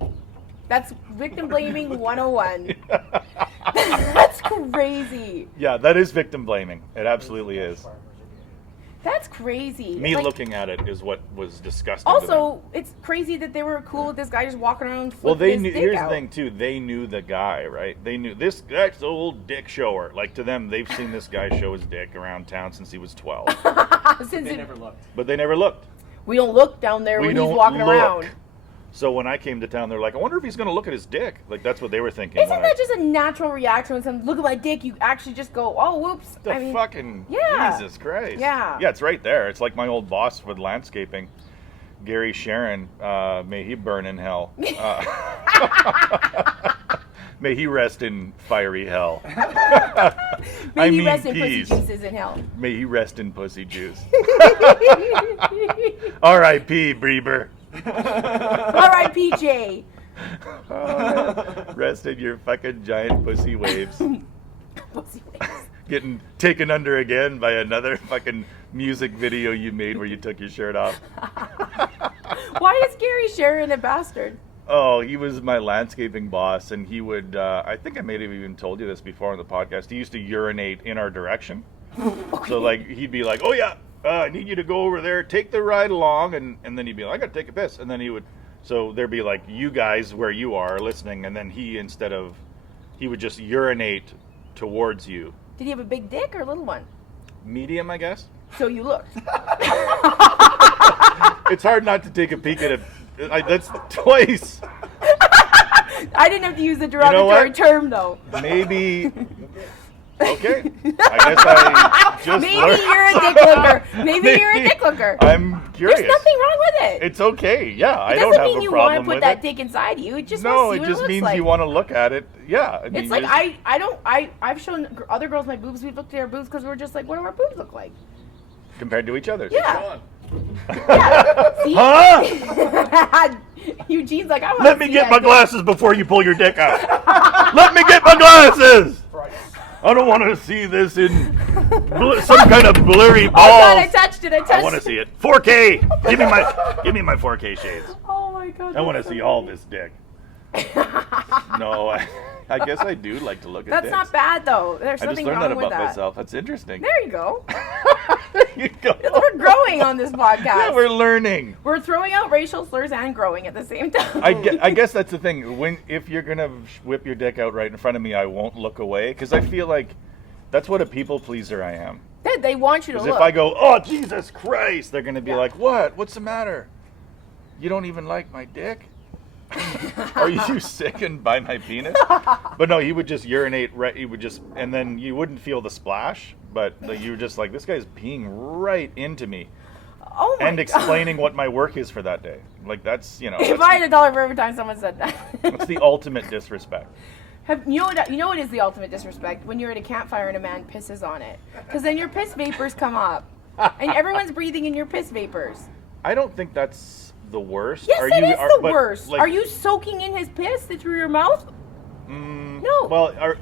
That's victim blaming 101. That's crazy. Yeah, that is victim blaming. It absolutely is. That's crazy. Me like, looking at it is what was disgusting. Also, it's crazy that they were cool with this guy just walking around. Well, they his knew. dick Here's out. the thing too. They knew the guy, right? They knew that's old dick shower. Like to them, they've seen this guy show his dick around town since he was 12. They never looked. But they never looked. We don't look down there We when he's don't walking look. around. So when I came to town, they're like, I wonder if he's going to look at his dick. Like, that's what they were thinking. Isn't that just a natural reaction when someone look at my dick? You actually just go, oh, whoops. Yeah. Jesus Christ. Yeah. Yeah, it's right there. It's like my old boss with landscaping, Gary Sharon. May he burn in hell. May he rest in fiery hell. May he rest in peas. pussy juices in hell. May he rest in pussy juice. R.I.P. Bieber. R.I.P. J. Rest in your fucking giant pussy waves. Pussy waves. Getting taken under again by another fucking music video you made where you took your shirt off. Why is Gary Sharon a bastard? Oh, he was my landscaping boss, and he would, I think I may have even told you this before on the podcast, he used to urinate in our direction. Okay. So, like, he'd be like, oh, yeah, I need you to go over there, take the ride along, and then he'd be like, I gotta take a piss. And then he would, so there'd be like, you guys where you are listening, and then he would just urinate towards you. Did he have a big dick or a little one? Medium, I guess. So you looked. It's hard not to take a peek at it. That's twice. I didn't have to use the derogatory term, though. Maybe. Okay. I guess I just Maybe learned. you're a dick looker. Maybe you're a dick looker. I'm curious. There's nothing wrong with it. It's okay. Yeah, I It don't doesn't have mean a you want to problem put with that it. dick inside you. It just No, want to see it what just it looks means like. you want to look at it. Yeah. and It's you like just- I've shown other girls my boobs. We've looked at our boobs because we're just like, what do our boobs look like? compared to each other. Yeah. Yeah. See? Huh? Eugene's like, I want Let me get my glasses before you pull your dick out. Let me get my glasses. I don't want to see this in some kind of blurry balls. Oh God, I touched it. I want to see it. 4K. Give me my 4K shades. Oh my God. I want to see all this dick. No, I guess I do like to look at That's dicks. not bad though. There's I just nothing learned wrong that with about that. myself. That's interesting. There you go. There you go. We're growing on this podcast. Yeah, we're learning. We're throwing out racial slurs and growing at the same time. I guess that's the thing. If you're gonna whip your dick out right in front of me, I won't look away because I feel like that's what a people pleaser I am. They want you to Because look. if I go, oh Jesus Christ, they're gonna be Yeah. like, what? What's the matter? You don't even like my dick? Are you sickened by my penis? But no, he would just urinate right. He would just, and then you wouldn't feel the splash, but you were just like, this guy's peeing right into me. Oh my And God. explaining what my work is for that day. Like that's, If that's, I had $1 for every time someone said that. that's the ultimate disrespect. You know what is the ultimate disrespect? When you're at a campfire and a man pisses on it. Because then your piss vapors come up. And everyone's breathing in your piss vapors. I don't think that's the worst. Yes, Are it you, is are, the but, worst. like, Are you soaking in his piss through your mouth? No. Well, are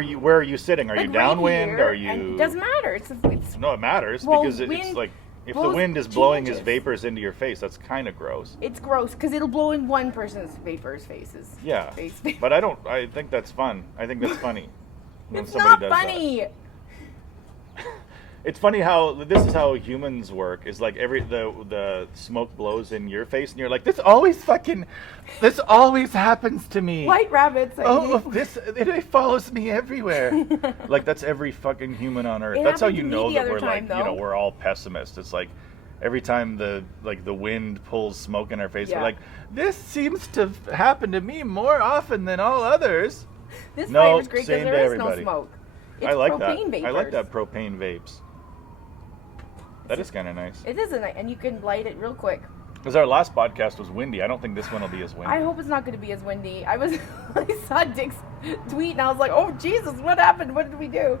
you? Where are you sitting? Are you Like downwind? right here, Are you? and it doesn't matter. It's No, it matters Well, because it's wind like if the blows wind is blowing his changes. vapors into your face, that's kind of gross. It's gross because it'll blow in one person's vapors faces. Yeah, Face. but I think that's fun. I think that's funny. when It's somebody not does that. funny. It's funny how this is how humans work. Is like the smoke blows in your face, and you're like, this always happens to me. White rabbits. It follows me everywhere. Like that's every fucking human on earth. It That's how happened you to me know the that other we're time, like, though. we're all pessimists. It's like every time the wind pulls smoke in our face, Yeah. we're like, this seems to happen to me more often than all others. This No, fire is great same because to there is no everybody. smoke. It's I like that. propane vapors. I like that propane vapes. That is kind of nice. It is, and you can light it real quick. Because our last podcast was windy. I don't think this one will be as windy. I hope it's not going to be as windy. I saw Dick's tweet and I was like, oh Jesus, what happened? What did we do?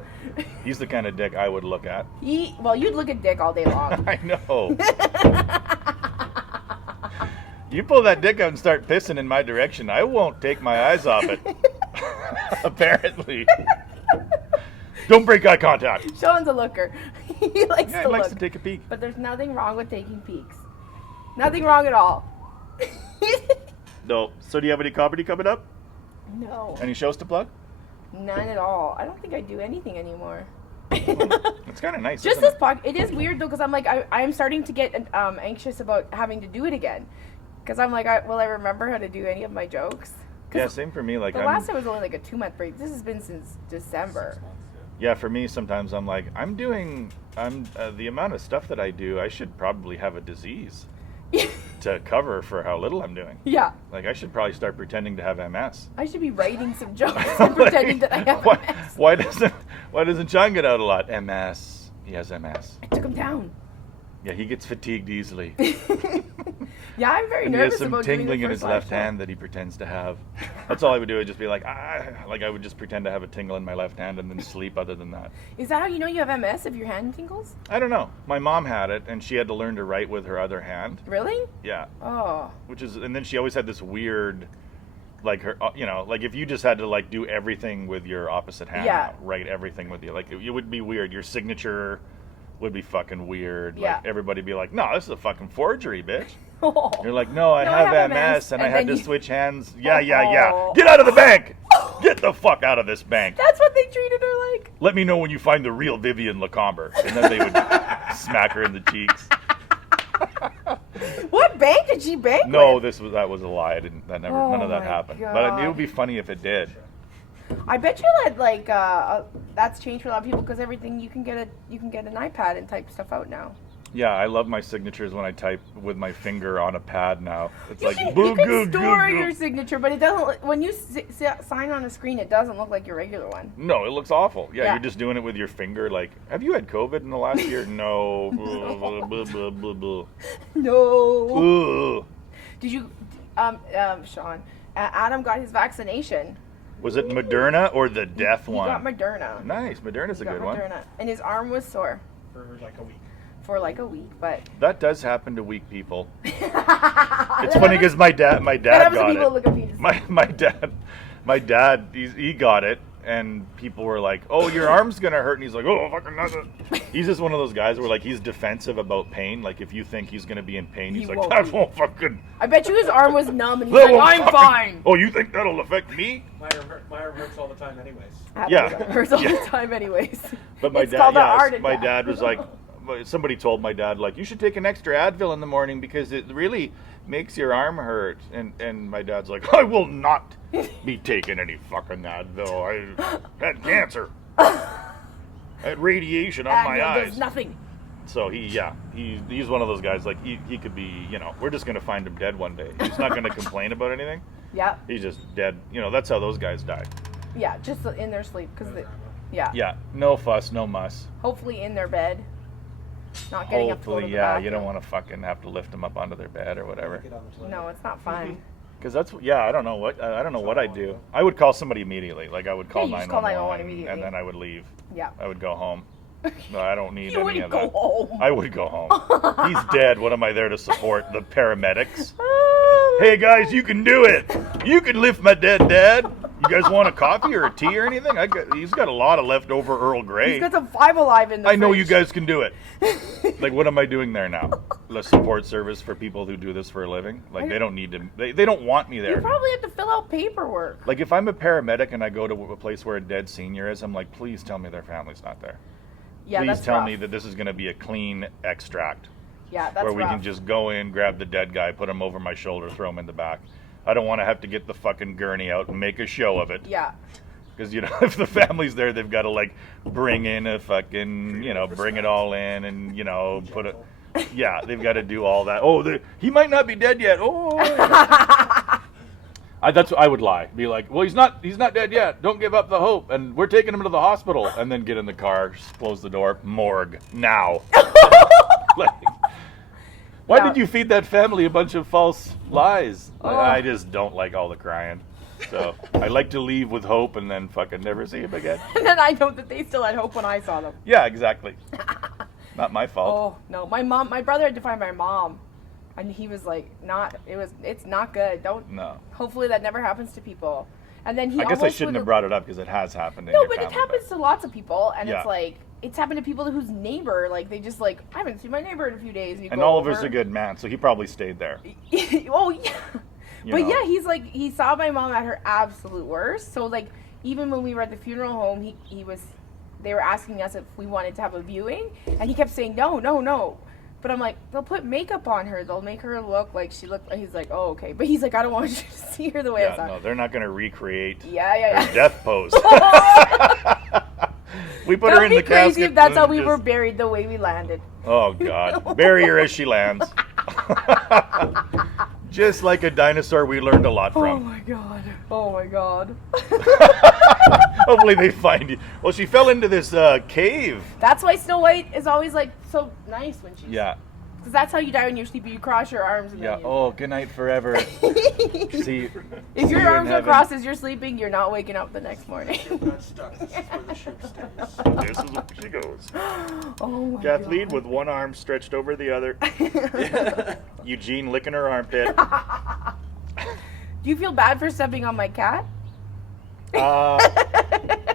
He's the kind of dick I would look at. You'd look at Dick all day long. I know. You pull that dick out and start pissing in my direction, I won't take my eyes off it. Apparently. Don't break eye contact. Sean's a looker. He likes Yeah, to he likes look. to take a peek. But there's nothing wrong with taking peeks. Nothing wrong at all. No. So do you have any comedy coming up? No, Any shows to plug? none at all. I don't think I do anything anymore. It's kind of nice. Just isn't this it? podcast. It is weird though, because I'm like, I am starting to get anxious about having to do it again. Because I'm like, will I remember how to do any of my jokes? 'Cause Yeah, same for me. Like the last time was only like a 2-month break. This has been since December. Yeah, for me, sometimes I'm like, the amount of stuff that I do, I should probably have a disease to cover for how little I'm doing. Yeah, Like, I should probably start pretending to have MS. I should be writing some jokes and pretending that I have MS. Why doesn't John get out a lot? MS. He has MS. I took him down. Yeah, he gets fatigued easily. Yeah, I'm very And he has nervous some about doing the tingling in first his live left show. hand that he pretends to have. That's all I would do. I'd just be like, like I would just pretend to have a tingle in my left hand and then sleep other than that. Is that how you know you have MS, if your hand tingles? I don't know. My mom had it, and she had to learn to write with her other hand. Really? Yeah. Oh. And then she always had this weird, like her, like if you just had to like do everything with your opposite hand, Yeah. write everything with you, like it would be weird. Your signature would be fucking weird. Yeah. Like everybody be like, no, this is a fucking forgery, bitch. Oh. You're like, no, I No, have MS, and I and had then to you- switch hands. Yeah. Oh. Get out of the bank. Get the fuck out of this bank. That's what they treated her like. Let me know when you find the real Vivian Lacombe. And then they would smack her in the cheeks. What bank did she bank No, with? that was a lie. None Oh of that my happened. God. But it would be funny if it did. I bet you that that's changed for a lot of people because everything you can get an iPad and type stuff out now. Yeah, I love my signatures when I type with my finger on a pad now. It's You like can, boo you can goo store goo your goo. signature, but it doesn't. When you sign on a screen, it doesn't look like your regular one. No, it looks awful. Yeah, Yeah. you're just doing it with your finger. Like, have you had COVID in the last year? No. Blah, blah, blah, blah, blah. No. Ugh. Did you, Sean? Adam got his vaccination. Was it Moderna or the death He one? got Moderna. Nice, Moderna's He a got good one. Moderna, and his arm was sore For like a week. for like a week. But That does happen to weak people. It's it's funny because my dad got people it. look at me. My dad, he got it, and people were like, "Oh, your arm's gonna hurt," and he's like, "Oh, fucking nothing." He's just one of those guys where like he's defensive about pain. Like if you think he's gonna be in pain, He he's like, won't "That be. won't fucking." I bet you his arm was numb, and he's that like, won't "I'm fucking- fine." Oh, you think that'll affect me? My arm hurts all the time anyways. Yeah. It hurts all Yeah. the time, anyways. But my It's dad, called a yeah, heart my attack. dad was like, somebody told my dad like, you should take an extra Advil in the morning because it really makes your arm hurt. And my dad's like, I will not be taking any fucking Advil. I had cancer. I had radiation on my Advil eyes. does nothing. So he's one of those guys like he could be, we're just gonna find him dead one day. He's not gonna complain about anything. Yeah, He's just dead. That's how those guys die. yeah, just in their sleep, because yeah, Yeah, no fuss, no muss. hopefully in their bed, not getting up to go to Hopefully, the yeah, you bathroom. don't want to fucking have to lift them up onto their bed or whatever. Get on the toilet. No, it's not fun. Because I don't know what I'd do. I would call somebody immediately. Like I would call Yeah, you just call 911, 911 immediately. and then I would leave. Yeah, I would go home. No, I don't need You any wouldn't of go that. home. I would go home. He's dead. What am I there to support? The paramedics? Hey guys, you can do it. You can lift my dead dad. You guys want a coffee or a tea or anything? He's got a lot of leftover Earl Grey. He's got some Five Alive in the I know fridge. you guys can do it. Like, what am I doing there now? The support service for people who do this for a living? Like, they don't need to. They don't want me You there. probably have to fill out paperwork. Like, if I'm a paramedic and I go to a place where a dead senior is, I'm like, please tell me their family's not there. Yeah, Please that's tell rough. me that this is going to be a clean extract. Yeah, that's where we rough. can just go in, grab the dead guy, put him over my shoulder, throw him in the back. I don't want to have to get the fucking gurney out and make a show of it. Yeah. Because, you know, if the family's there, they've got to, like, bring in a fucking, you know, bring it all in and, you know, put it. Yeah, they've got to do all that. Oh, he might not be dead yet. Oh. That's what I would lie. Be like, well, he's not dead yet. Don't give up the hope. And we're taking him to the hospital. And then get in the car, close the door, morgue, now. Like, why Yeah. did you feed that family a bunch of false lies? Oh. I just don't like all the crying. So I like to leave with hope and then fucking never see him again. And then I know that they still had hope when I saw them. Yeah, exactly. Not my fault. Oh, no. My brother had to find my mom. And he was like, it's not good. No. Hopefully that never happens to people. And then he I guess I almost shouldn't have would've- brought it up because it has happened in No, your but family. it happens to lots of people. And Yeah. it's like, it's happened to people whose neighbor, like, they just like, I haven't seen my neighbor in a few days. And Oliver's a good man, so he probably stayed there. Oh, yeah. You But know. yeah, he's like, he saw my mom at her absolute worst. So like, even when we were at the funeral home, they were asking us if we wanted to have a viewing, and he kept saying no. But I'm like, they'll put makeup on her. They'll make her look like she looked. He's like, oh, okay. But he's like, I don't want you to see her the way I saw. Yeah, no, they're not going to recreate Yeah. her death pose. We put her That in would the be crazy casket. if that's how and we just- were buried the way we landed. Oh, God. Bury her as she lands. Just like a dinosaur we learned a lot Oh from. my god. Oh my god. Hopefully they find you. Well, she fell into this cave. That's why Snow White is always like so nice when she's. Yeah. Because that's how you die when you're sleeping. You cross your arms and Yeah. then you... Oh, good night forever. See. If see your you in arms are heaven. crossed as you're sleeping, you're not waking up the next morning. Got stuck. This is where the ship stays. This is where she goes. Oh my Kathleen god. with one arm stretched over the other. Eugene licking her armpit. Do you feel bad for stepping on my cat?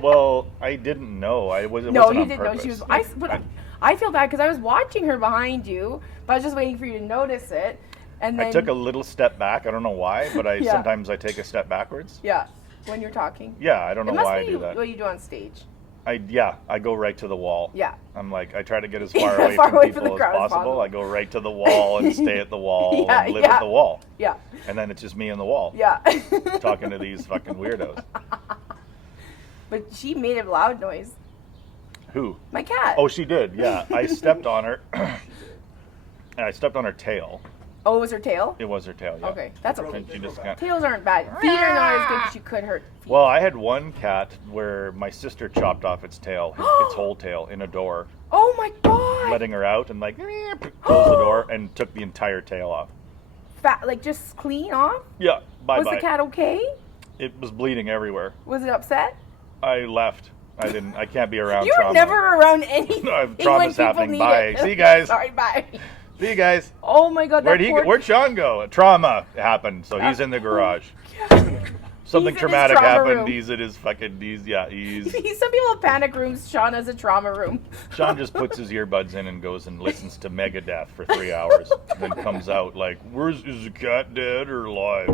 Well, I didn't know. It wasn't No, on you didn't know purpose. she was. I feel bad because I was watching her behind you, but I was just waiting for you to notice it. And then I took a little step back. I don't know why, but Yeah. sometimes I take a step backwards. Yeah, when you're talking. Yeah, I don't know It must why I be do that. what you do on stage. I go right to the wall. Yeah. I'm like, I try to get as far away Far from away from people the as crowd as possible. possible. I go right to the wall and stay at the wall Yeah, and live yeah. at the wall. Yeah. And then it's just me and the wall Yeah. talking to these fucking weirdos. But she made a loud noise. Who? My cat. Oh, she did. Yeah, I stepped on her. And I stepped on her tail. Oh, it was her tail? It was her tail. Yeah. Okay, that's okay. And she just kind Tails aren't bad. Feet are not as good because you could hurt. Feet. Well, I had one cat where my sister chopped off its tail, its whole tail, in a door, Oh my god! letting her out and like closed the door and took the entire tail off. Fat, like just clean off? Yeah, bye Was bye. the cat okay? It was bleeding everywhere. Was it upset? I left. I can't be around You were trauma. never around anything No, when trauma's people happening. need Bye. it. See you guys. Sorry, bye. See you guys. Oh my god, that poor... Where'd Sean go? Trauma happened, so he's in the garage. Something He's in his traumatic trauma happened. room. He's in his fucking. He's. Some people have panic rooms. Sean has a trauma room. Sean just puts his earbuds in and goes and listens to Megadeth for 3 hours, then comes out like, is the cat dead or alive?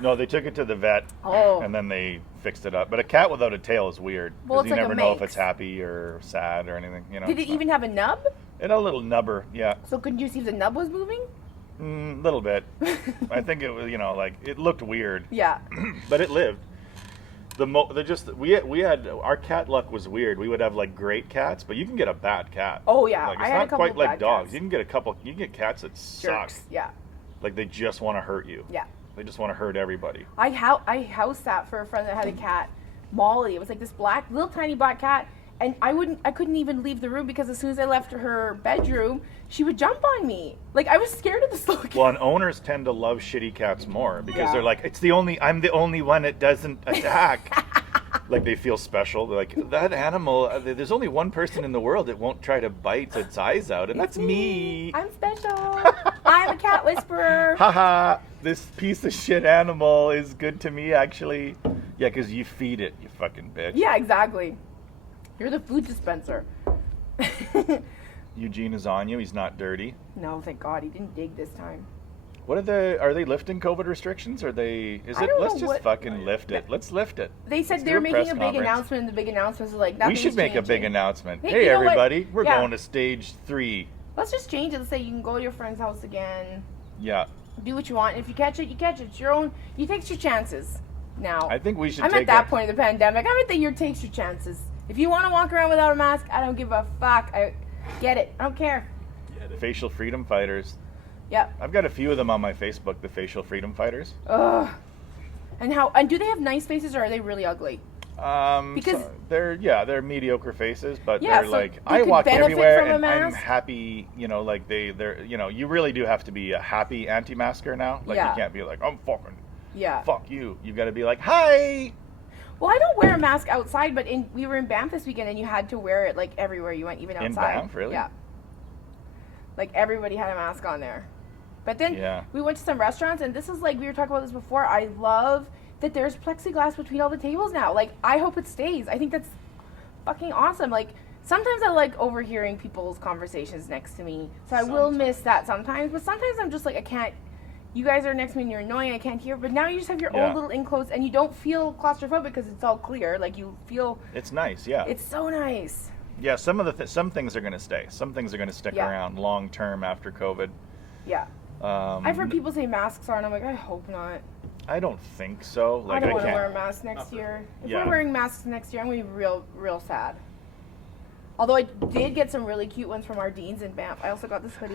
No, they took it to the vet, Oh. and then they fixed it up. But a cat without a tail is weird Well, because it's you like a never know if mix. it's happy or sad or anything. You know. Did it even have a nub? It had a little nubber, yeah, So couldn't you see if the nub was moving? little bit. I think it was, like it looked weird, Yeah. but it lived. We had our cat luck was weird. We would have like great cats, but you can get a bad cat. Oh, yeah. Like, it's I had a not couple quite of like bad dogs. cats. You can get you can get cats that suck. Jerks. Yeah. Like they just want to hurt you. Yeah. They just want to hurt everybody. I house sat for a friend that had a cat, Molly. It was like this little tiny black cat, and I couldn't even leave the room because as soon as I left her bedroom, she would jump on me. Like I was scared of this little cat. Well, and owners tend to love shitty cats more because Yeah. they're like, I'm the only one that doesn't attack. like they feel special. They're like, that animal, there's only one person in the world that won't try to bite its eyes out, and that's me. I'm special. I'm a cat whisperer. Haha, this piece of shit animal is good to me, actually. Yeah, because you feed it, you fucking bitch. Yeah, exactly. You're the food dispenser. Eugene is on you. He's not dirty. No, thank God. He didn't dig this time. What are they lifting COVID restrictions? Let's just fucking lift it. Let's lift it. They said they're making a big announcement, and the big announcement is like, we should make a big announcement. Hey, hey you know everybody, what? we're going to stage 3. Let's just change it. Let's say you can go to your friend's house again. Yeah. Do what you want. If you catch it, you catch it. It's your own. You take your chances now. I think we should I'm at that point of the pandemic. I'm at the you takes your chances. If you want to walk around without a mask, I don't give a fuck. I get it. I don't care. Facial freedom fighters. Yep. I've got a few of them on my Facebook, the facial freedom fighters. Ugh. And do they have nice faces, or are they really ugly? Because they're mediocre faces, but yeah, they're so like, they I could walk benefit everywhere from a and I'm mask. happy, like they're you really do have to be a happy anti-masker now. Like you can't be like, I'm fucking fuck you. You've got to be like, hi. Well, I don't wear a mask outside, but we were in Banff this weekend, and you had to wear it like everywhere you went, even outside. In Banff, really? Yeah. Like everybody had a mask on there. But then we went to some restaurants, and this is like, we were talking about this before. I love that there's plexiglass between all the tables now. Like, I hope it stays. I think that's fucking awesome. Like, sometimes I like overhearing people's conversations next to me, so I will miss that sometimes. But sometimes I'm just like, I can't. You guys are next to me and you're annoying, I can't hear. But now you just have your own little enclosed, and you don't feel claustrophobic because it's all clear. Like, you feel... It's nice, yeah. It's so nice. Yeah, some things are going to stay. Some things are going to stick around long term after COVID. Yeah. I've heard people say masks are, and I'm like, I hope not. I don't think so. Like, I don't want to wear a mask next year. If we're wearing masks next year, I'm going to be real, real sad. Although I did get some really cute ones from our deans in Banff. I also got this hoodie.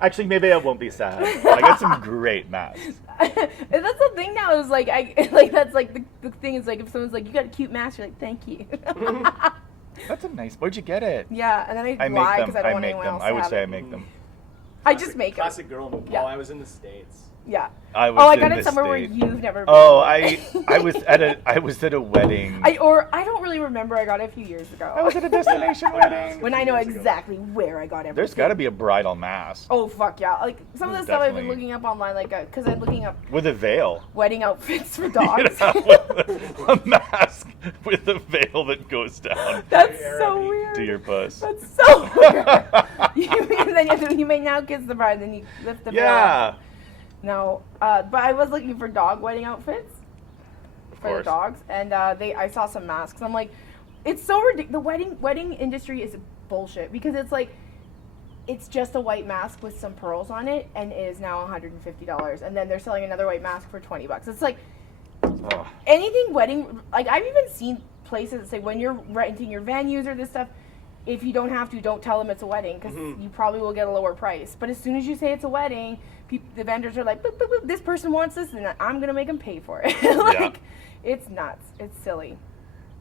Actually, maybe I won't be sad. I got some great masks. That's the thing now is like, that's like the thing is like, if someone's like, you got a cute mask, you're like, thank you. That's a nice, where'd you get it? Yeah, and then I lie because I don't want anyone else to I would have say it. I make them. I just make them. Classic girl move. Yeah. Oh, I was in the States. Yeah. I I got it somewhere where you've never been. Oh, I was at a wedding. I don't really remember. I got it a few years ago. I was at a destination wedding. When I know exactly where I got everything. There's got to be a bridal mask. Oh fuck yeah! Like some of the stuff I've been looking up online, like because I'm looking up with a veil. Wedding outfits for dogs. A mask with a veil that goes down. That's so weird. To your puss. That's so weird. You may now kiss the bride, then you lift the veil. Yeah. No, but I was looking for dog wedding outfits for the dogs, and I saw some masks. I'm like, it's so ridiculous. The wedding industry is bullshit because it's like, it's just a white mask with some pearls on it, and it is now $150, and then they're selling another white mask for $20. It's like anything wedding. Like I've even seen places that say when you're renting your venues or this stuff, if you don't have to, don't tell them it's a wedding because you probably will get a lower price. But as soon as you say it's a wedding, the vendors are like, boop, boop, boop, this person wants this, and I'm going to make them pay for it. It's nuts. It's silly.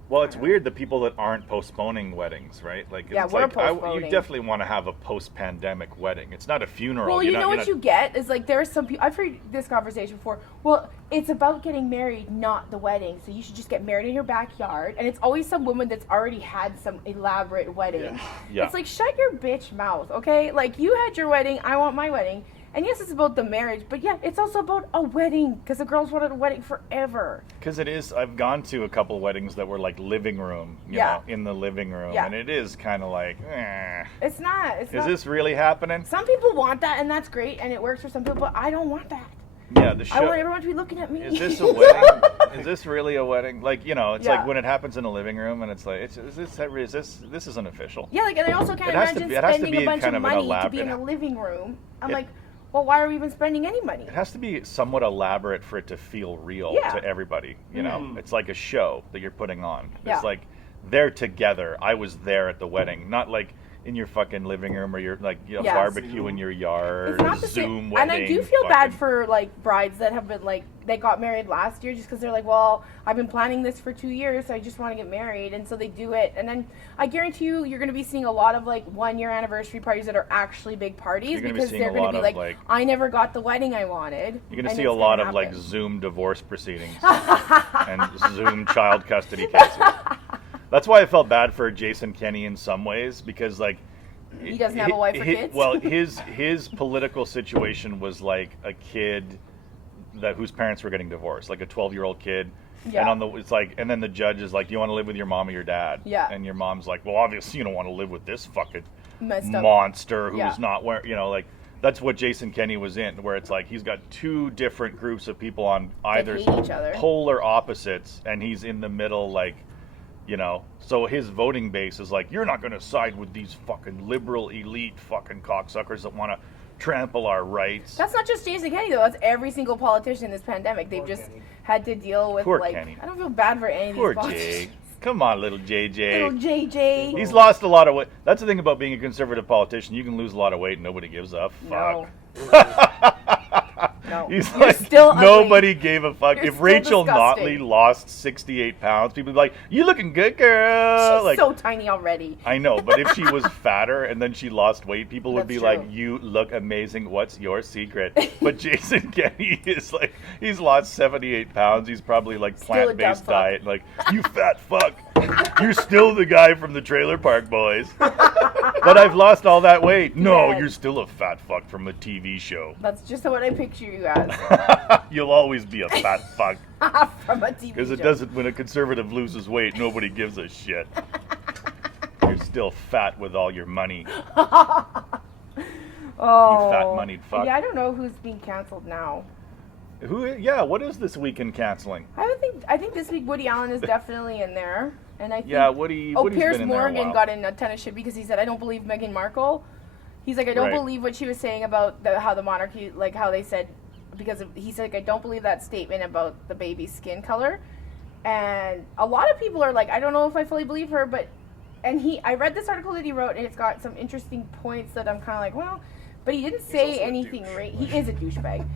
Well, it's weird the people that aren't postponing weddings, right? Like, yeah, it's we're like, postponing. you definitely want to have a post-pandemic wedding. It's not a funeral. Well, you know what you get is like there are some people. I've heard this conversation before. Well, it's about getting married, not the wedding. So you should just get married in your backyard. And it's always some woman that's already had some elaborate wedding. Yeah. It's like shut your bitch mouth, okay? Like you had your wedding, I want my wedding. And yes, it's about the marriage, but yeah, it's also about a wedding because the girls wanted a wedding forever. Because it is, I've gone to a couple weddings that were like living room, you know, in the living room, and it is kind of like, It's not. Is this really happening? Some people want that, and that's great, and it works for some people, but I don't want that. Yeah, the show. I want everyone to be looking at me. Is this a wedding? Is this really a wedding? Like, you know, it's like when it happens in a living room, and it's like, this isn't official. Yeah, like, and I also can't imagine spending a bunch of money to be in a living room. I'm like, well, why are we even spending any money? It has to be somewhat elaborate for it to feel real to everybody. You know, it's like a show that you're putting on. It's like they're together. I was there at the wedding. Not like in your fucking living room or your like Yes. barbecue in your yard, It's not the Zoom same. wedding. And I do feel bad for like brides that have been like they got married last year just because they're like, well, I've been planning this for 2 years, so I just want to get married, and so they do it. And then I guarantee you're going to be seeing a lot of like 1 year anniversary parties that are actually big parties You're gonna be because seeing they're a going lot to be of, like, like- I never got the wedding I wanted. You're gonna and see it's a lot gonna of like happen. Zoom divorce proceedings and Zoom child custody cases. That's why I felt bad for Jason Kenney in some ways because like He doesn't have a wife or kids? Well, his political situation was like a kid whose parents were getting divorced, like a 12-year-old kid. Yeah. And it's like, and then the judge is like, "Do you want to live with your mom or your dad?" Yeah. And your mom's like, "Well, obviously you don't want to live with this fucking Messed up. monster who's Yeah. not where like." That's what Jason Kenney was in, where it's like he's got two different groups of people on either hate each other. polar opposites, and he's in the middle, like, so his voting base is like, you're not going to side with these fucking liberal elite fucking cocksuckers that want to trample our rights. That's not just Jason Kenney though. That's every single politician in this pandemic. They've just Kenny. had to deal with Poor like Kenny. I don't feel bad for any of Poor these politicians. Jay. Come on, little JJ. Little JJ. He's lost a lot of weight. That's the thing about being a conservative politician. You can lose a lot of weight and nobody gives a fuck. No. He's You're like, still ugly. nobody gave a fuck. You're If still Rachel disgusting. Notley lost 68 pounds, people would be like, you looking good, girl. She's like, so tiny already. I know, but if she was fatter and then she lost weight, people would That's be true. like, you look amazing. What's your secret? But Jason Kenney is like, he's lost 78 pounds. He's probably like Still a dumb plant-based fuck. diet. Like, you fat fuck. You're still the guy from the Trailer Park Boys. But I've lost all that weight. No, Man. you're still a fat fuck from a TV show. That's just what I picture you as You'll always be a fat fuck. from a TV Because show. it doesn't, when a conservative loses weight, nobody gives a shit. You're still fat with all your money. Oh, You fat-moneyed fuck. Yeah, I don't know who's being canceled now. What is this weekend canceling? I think this week Woody Allen is definitely in there, and I think Woody's Piers been in there a Morgan while. got in a ton of shit because he said I don't believe Meghan Markle. He's like I don't Right. believe what she was saying about how the monarchy, like how they said he said like, I don't believe that statement about the baby's skin color, and a lot of people are like I don't know if I fully believe her, but I read this article that he wrote and it's got some interesting points that I'm kind of like well, but he didn't say also a anything douche. right. He is a douchebag.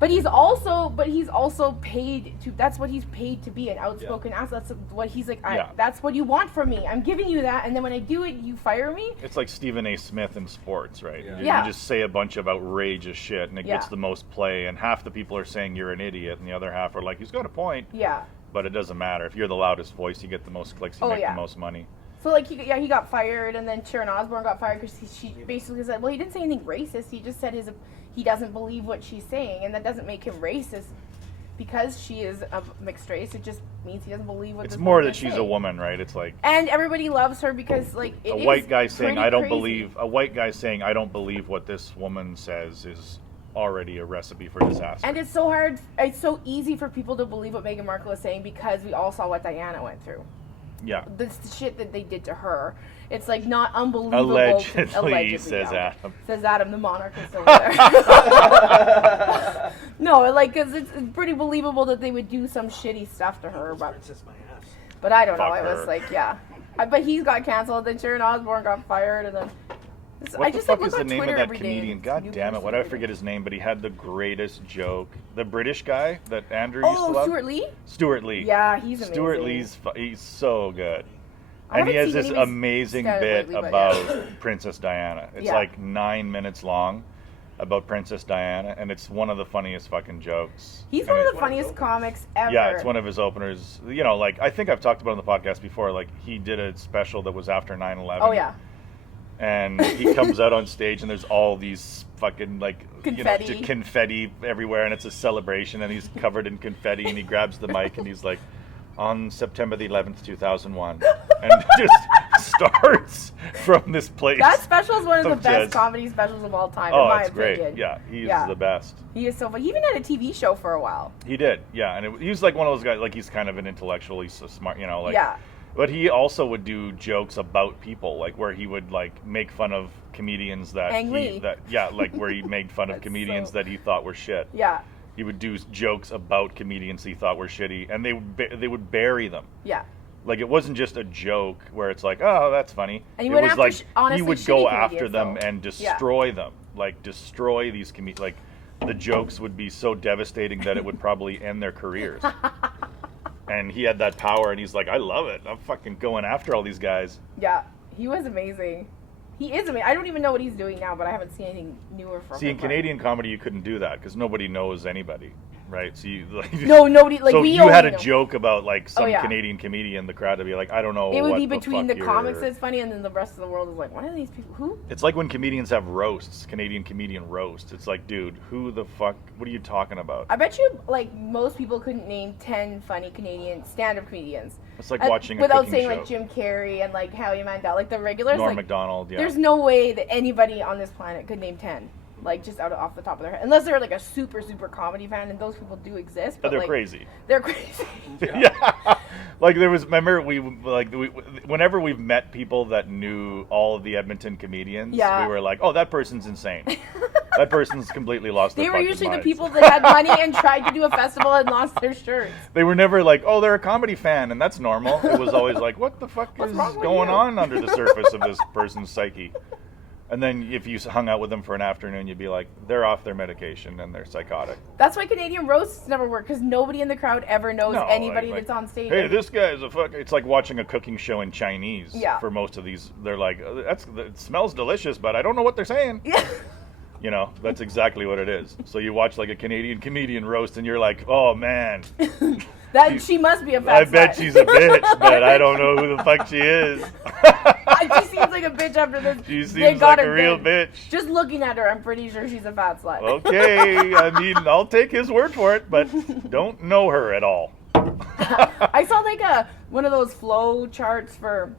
But he's also paid to. That's what he's paid to be, an outspoken ass. That's what he's like. Yeah. That's what you want from me. I'm giving you that, and then when I do it, you fire me. It's like Stephen A. Smith in sports, right? Yeah. Yeah. You just say a bunch of outrageous shit, and it gets Yeah. the most play, and half the people are saying you're an idiot, and the other half are like, he's got a point. Yeah. But it doesn't matter. If you're the loudest voice, you get the most clicks, you Oh, make yeah. the most money. So like he got fired, and then Sharon Osbourne got fired because she basically said, well, he didn't say anything racist. He just said he doesn't believe what she's saying, and that doesn't make him racist because she is of mixed race. It just means he doesn't believe what. It's this more woman that is she's a saying. woman, right? It's like And everybody loves her because like it a is white guy saying, pretty I don't crazy. believe, a white guy saying, I don't believe what this woman says is already a recipe for disaster. And it's so hard. It's so easy for people to believe what Meghan Markle is saying because we all saw what Diana went through. Yeah. The shit that they did to her. It's like not unbelievable. Allegedly, says yeah. Adam. Says Adam, the monarchist over there. No, like, because it's pretty believable that they would do some shitty stuff to her. Princess my ass. But I don't know. Fuck I was her. like, yeah. But he's got canceled. Then Sharon Osbourne got fired. And then. What I the just fuck like, is look the on name Twitter of that every day comedian? and God new damn it, person why do I every forget day. his name? But he had the greatest joke. The British guy that Andrew used to Oh, love? Stuart Lee? Stuart Lee. Yeah, he's amazing. Stuart Lee's, he's so good. I And he haven't has seen this any of his amazing stuff bit lately, but about yeah. Princess Diana. It's Yeah. like 9 minutes long about Princess Diana, and it's one of the funniest fucking jokes. He's And one of it's- the funniest comics ever. Yeah, it's one of his openers. You know, like, I think I've talked about it on the podcast before. Like, he did a special that was after 9/11. Oh, yeah. And he comes out on stage, and there's all these fucking, like, Confetti. You know, confetti everywhere, and it's a celebration, and he's covered in confetti, and he grabs the mic, and he's like, on September the 11th, 2001. And just starts from this place. That special is one of the of best jazz. comedy specials of all time, Oh, in my it's great. opinion. Yeah, he's Yeah. the best. He is so funny. He even had a TV show for a while. He did, yeah. And he was like one of those guys, like, he's kind of an intellectual, he's so smart, you know, like. Yeah. But he also would do jokes about people, like where he would like make fun of comedians that Ang Lee. like where he made fun of That's comedians so- that he thought were shit. Yeah. He would do jokes about comedians he thought were shitty, and they would bury them. Yeah. Like, it wasn't just a joke where it's like, oh, that's funny. And he it went was after like honestly he would shitty go after comedians, them though. and destroy them, like destroy these comedians. Like, the jokes would be so devastating that it would probably end their careers. And he had that power, and he's like, I love it. I'm fucking going after all these guys. Yeah, he was amazing. He is amazing. I don't even know what he's doing now, but I haven't seen anything newer from him. See, in Canadian comedy, you couldn't do that because nobody knows anybody, right? So you like No, nobody. Like so we you had only a know. joke about like some yeah. Canadian comedian, the crowd would be like, I don't know. It would what be between the fuck comics you're... that's funny, and then the rest of the world is like, what are these people? Who? It's like when comedians have roasts, Canadian comedian roasts. It's like, dude, who the fuck? What are you talking about? I bet you, like, most people couldn't name 10 funny Canadian stand-up comedians. It's like watching a without cooking saying show. like Jim Carrey and like Howie Mandel, like the regulars. Norm like, Macdonald, yeah. There's no way that anybody on this planet could name 10, like just off the top of their head, unless they're like a super comedy fan, and those people do exist. But they're like, crazy. They're crazy. Yeah. Like there was, remember whenever we've met people that knew all of the Edmonton comedians, Yeah. we were like, oh, that person's insane. That person's completely lost their They were fucking usually minds. the people that had money and tried to do a festival and lost their shirts. They were never like, oh, they're a comedy fan, and that's normal. It was always like, what the fuck What's is wrong with going you? on under the surface of this person's psyche? And then if you hung out with them for an afternoon, you'd be like, they're off their medication and they're psychotic. That's why Canadian roasts never work, because nobody in the crowd ever knows No, anybody like, that's on stage. Hey, this guy's a fuck. It's like watching a cooking show in Chinese. Yeah. For most of these, they're like, it smells delicious, but I don't know what they're saying. Yeah. You know, that's exactly what it is. So you watch like a Canadian comedian roast, and you're like, oh man, She must be a fat I bet slut. she's a bitch, but I don't know who the fuck she is. She seems like a bitch after this. She They seems got like a her real good. bitch. Just looking at her, I'm pretty sure she's a fat slut. Okay, I mean, I'll take his word for it, but don't know her at all. I saw like one of those flow charts for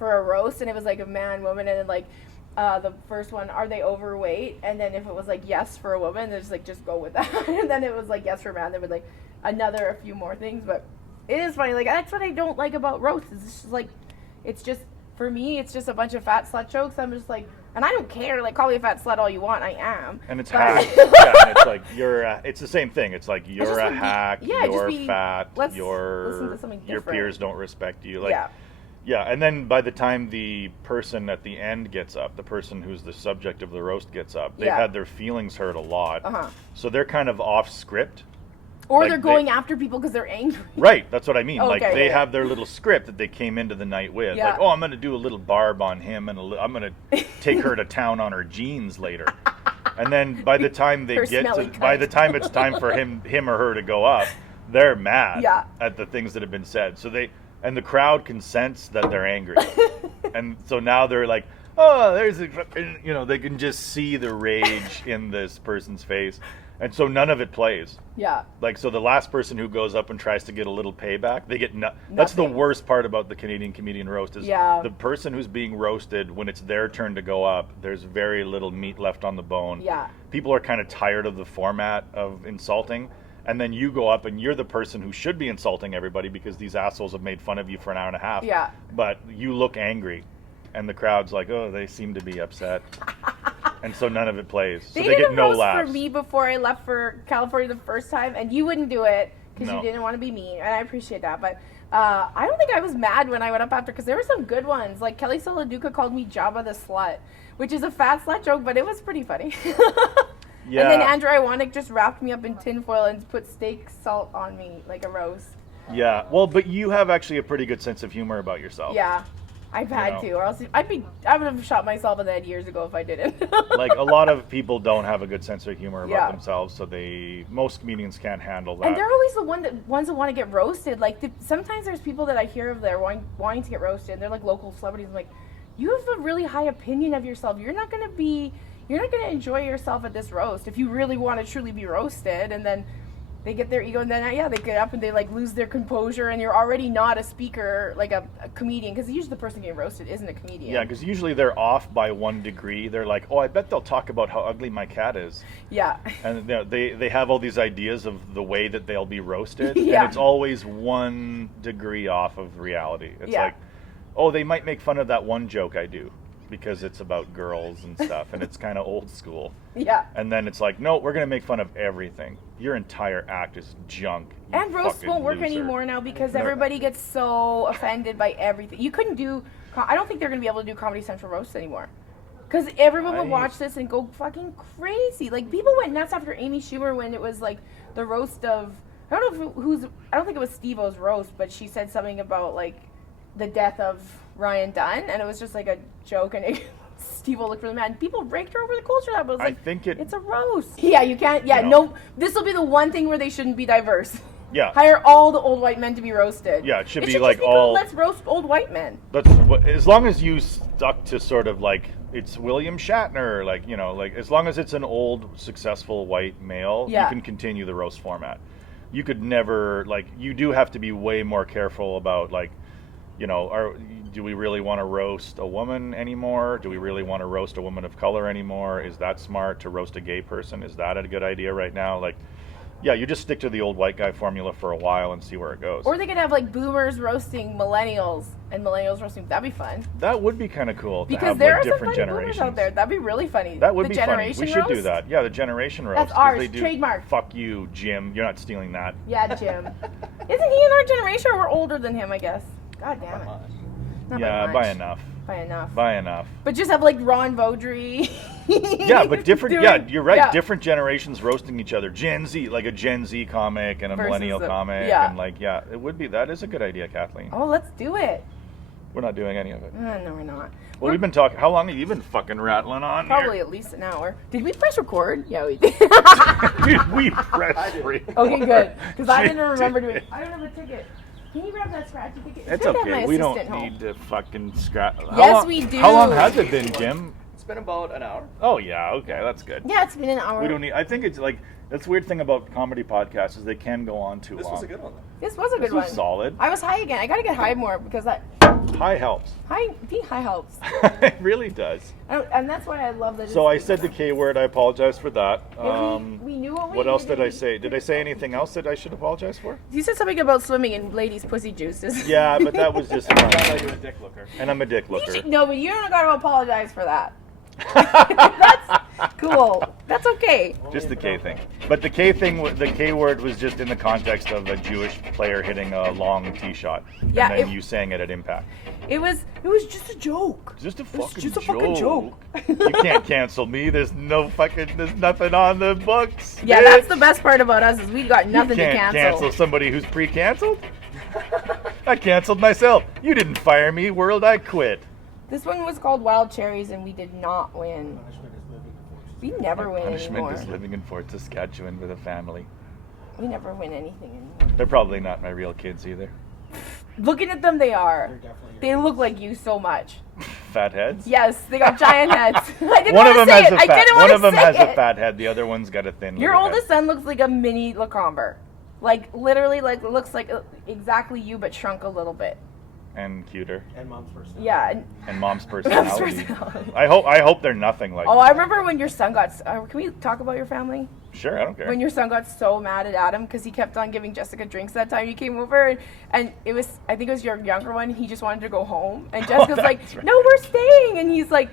a roast, and it was like a man, woman, and then like the first one, are they overweight? And then if it was like yes for a woman, then just go with that. And then it was like yes for a man, there was like a few more things. But it is funny, like that's what I don't like about roasts. It's just like, it's just, for me, it's just a bunch of fat slut jokes. I'm just like, and I don't care, like call me a fat slut all you want, I am. And it's But- hack. Yeah, and it's like it's the same thing. It's like you're just a would be- hack, yeah, just you're be- fat, let's listen to something your different. peers don't respect you. Like, Yeah. yeah, and then by the time the person at the end gets up, the person who's the subject of the roast gets up, they've Yeah. had their feelings hurt a lot. Uh-huh. So they're kind of off script. Or Like they're going after people because they're angry. Right, that's what I mean. Like Okay, they yeah. have their little script that they came into the night with. Yeah. Like, oh, I'm going to do a little barb on him, and I'm going to take her to town on her jeans later. And then by the time they Her get smelly to, by cunt. the time it's time for him or her to go up, they're mad Yeah. at the things that have been said. So and the crowd can sense that they're angry, and so now they're like, oh, there's a, you know, they can just see the rage in this person's face, and so none of it plays. Yeah. Like, so the last person who goes up and tries to get a little payback, they get That's the Nothing. worst part about the Canadian comedian roast is Yeah. the person who's being roasted, when it's their turn to go up, there's very little meat left on the bone. Yeah. People are kind of tired of the format of insulting. And then you go up and you're the person who should be insulting everybody because these assholes have made fun of you for an hour and a half. Yeah. But you look angry. And the crowd's like, oh, they seem to be upset. And so none of it plays. So they did get a no roast laughs. for me before I left for California the first time, and you wouldn't do it because No. you didn't want to be mean, and I appreciate that. But I don't think I was mad when I went up after, because there were some good ones. Like Kelly Soladuca called me Jabba the Slut, which is a fat slut joke, but it was pretty funny. Yeah. And then Andrew Iwanek just wrapped me up in tinfoil and put steak salt on me like a roast. Yeah, well, but you have actually a pretty good sense of humor about yourself. Yeah, I've had know. to, or else I would have shot myself in the head years ago if I didn't. Like, a lot of people don't have a good sense of humor about Yeah. themselves, so most comedians can't handle that. And they're always the ones that want to get roasted. Like, sometimes there's people that I hear of that are wanting to get roasted, and they're like local celebrities. I'm like, you have a really high opinion of yourself. You're not gonna enjoy yourself at this roast if you really want to truly be roasted. And then they get their ego, and then they get up and they like lose their composure, and you're already not a speaker, like a comedian, because usually the person getting roasted isn't a comedian. Yeah, because usually they're off by 1 degree. They're like, oh, I bet they'll talk about how ugly my cat is. Yeah. And they have all these ideas of the way that they'll be roasted, Yeah. and it's always 1 degree off of reality. It's Yeah. like, oh, they might make fun of that one joke I do. because it's about girls and stuff, and it's kind of old school. Yeah. And then it's like, no, we're gonna make fun of everything. Your entire act is junk. you And roasts fucking won't work loser. anymore now because No. everybody gets so offended by everything. You couldn't do. I don't think they're gonna be able to do Comedy Central roasts anymore. Because everyone would watch this and go fucking crazy. Like, people went nuts after Amy Schumer when it was like the roast of. I don't know I don't think it was Steve-O's roast, but she said something about like the death of Ryan Dunn, and it was just like a joke, and Steve-O looked really mad. And people raked her over the coals for that, but it was like, it's a roast. Yeah, you can't. Yeah, no. This will be the one thing where they shouldn't be diverse. Yeah. Hire all the old white men to be roasted. Yeah, it should be just like be all. Let's roast old white men. As long as you stuck to sort of like it's William Shatner, like like as long as it's an old successful white male, you can continue the roast format. You could never you do have to be way more careful about do we really want to roast a woman anymore? Do we really want to roast a woman of color anymore? Is that smart to roast a gay person? Is that a good idea right now? Yeah, you just stick to the old white guy formula for a while and see where it goes. Or they could have boomers roasting millennials and millennials roasting. That'd be fun. That would be kind of cool to because have there are different some funny generations boomers out there. That'd be really funny. That would the be funny. We should do that. Yeah, the generation roast. That's ours. They do, trademark. Fuck you, Jim. You're not stealing that. Yeah, Jim. Isn't he in our generation, or we're older than him? I guess. God damn it. Not by enough. By enough. But just have Ron Vaudry. Yeah, but different. Yeah, you're right. Yeah. Different generations roasting each other. Gen Z, like a Gen Z comic and a millennial comic, and it would be. That is a good idea, Kathleen. Oh, let's do it. We're not doing any of it. No, we're not. Well, we've been talking. How long have you been fucking rattling on? Probably here? At least an hour. Did we press record? Yeah, we did. we pressed record. Okay, good. Because I didn't remember doing. I don't have a ticket. Can you grab that scratchy ticket? It's okay. We don't need to fucking scratch. Yes, we do. How long has it been, Jim? It's been about an hour. Oh yeah, okay, that's good. Yeah, it's been an hour. We don't need. I think it's that's the weird thing about comedy podcasts is they can go on too long. This was a good one though. This was a good one. This was solid. I was high again. I gotta get high more because that. High helps. Being high helps. It really does. And that's why I love that. So I said the K word. I apologize for that. We knew what we What else did I say? Did I say anything else that I should apologize for? You said something about swimming in ladies' pussy juices. Yeah, but that was just. You're a dick looker. And I'm a dick looker. No, but you don't gotta apologize for that. That's cool. That's okay. Just the K thing. But the K thing, the K word was just in the context of a Jewish player hitting a long tee shot. Yeah, and then you sang it at Impact. It was just a joke. Just a fucking just a fucking joke. You can't cancel me. There's nothing on the books. Yeah, that's the best part about us is we got nothing you can't to cancel. Cancel somebody who's pre-canceled. I canceled myself. You didn't fire me, world. I quit. This one was called Wild Cherries, and we did not win. We never win anymore. Punishment is living in Fort Saskatchewan with a family. We never win anything anymore. They're probably not my real kids either. Looking at them, they are. They look like you so much. Fat heads? Yes, they got giant heads. I didn't one want of them to say has it. a fat. I didn't One want of to them say has it. a fat head. The other one's got a thin. Your little oldest head. son looks like a mini Lacombe. Literally, looks like exactly you, but shrunk a little bit. And cuter. And mom's personality. Yeah. And mom's personality. I hope they're nothing like. Oh, I remember when your son got. Can we talk about your family? Sure, I don't care. When your son got so mad at Adam because he kept on giving Jessica drinks that time you came over, and it was, I think it was your younger one. He just wanted to go home, and Jessica's like, right. "No, we're staying," and he's like,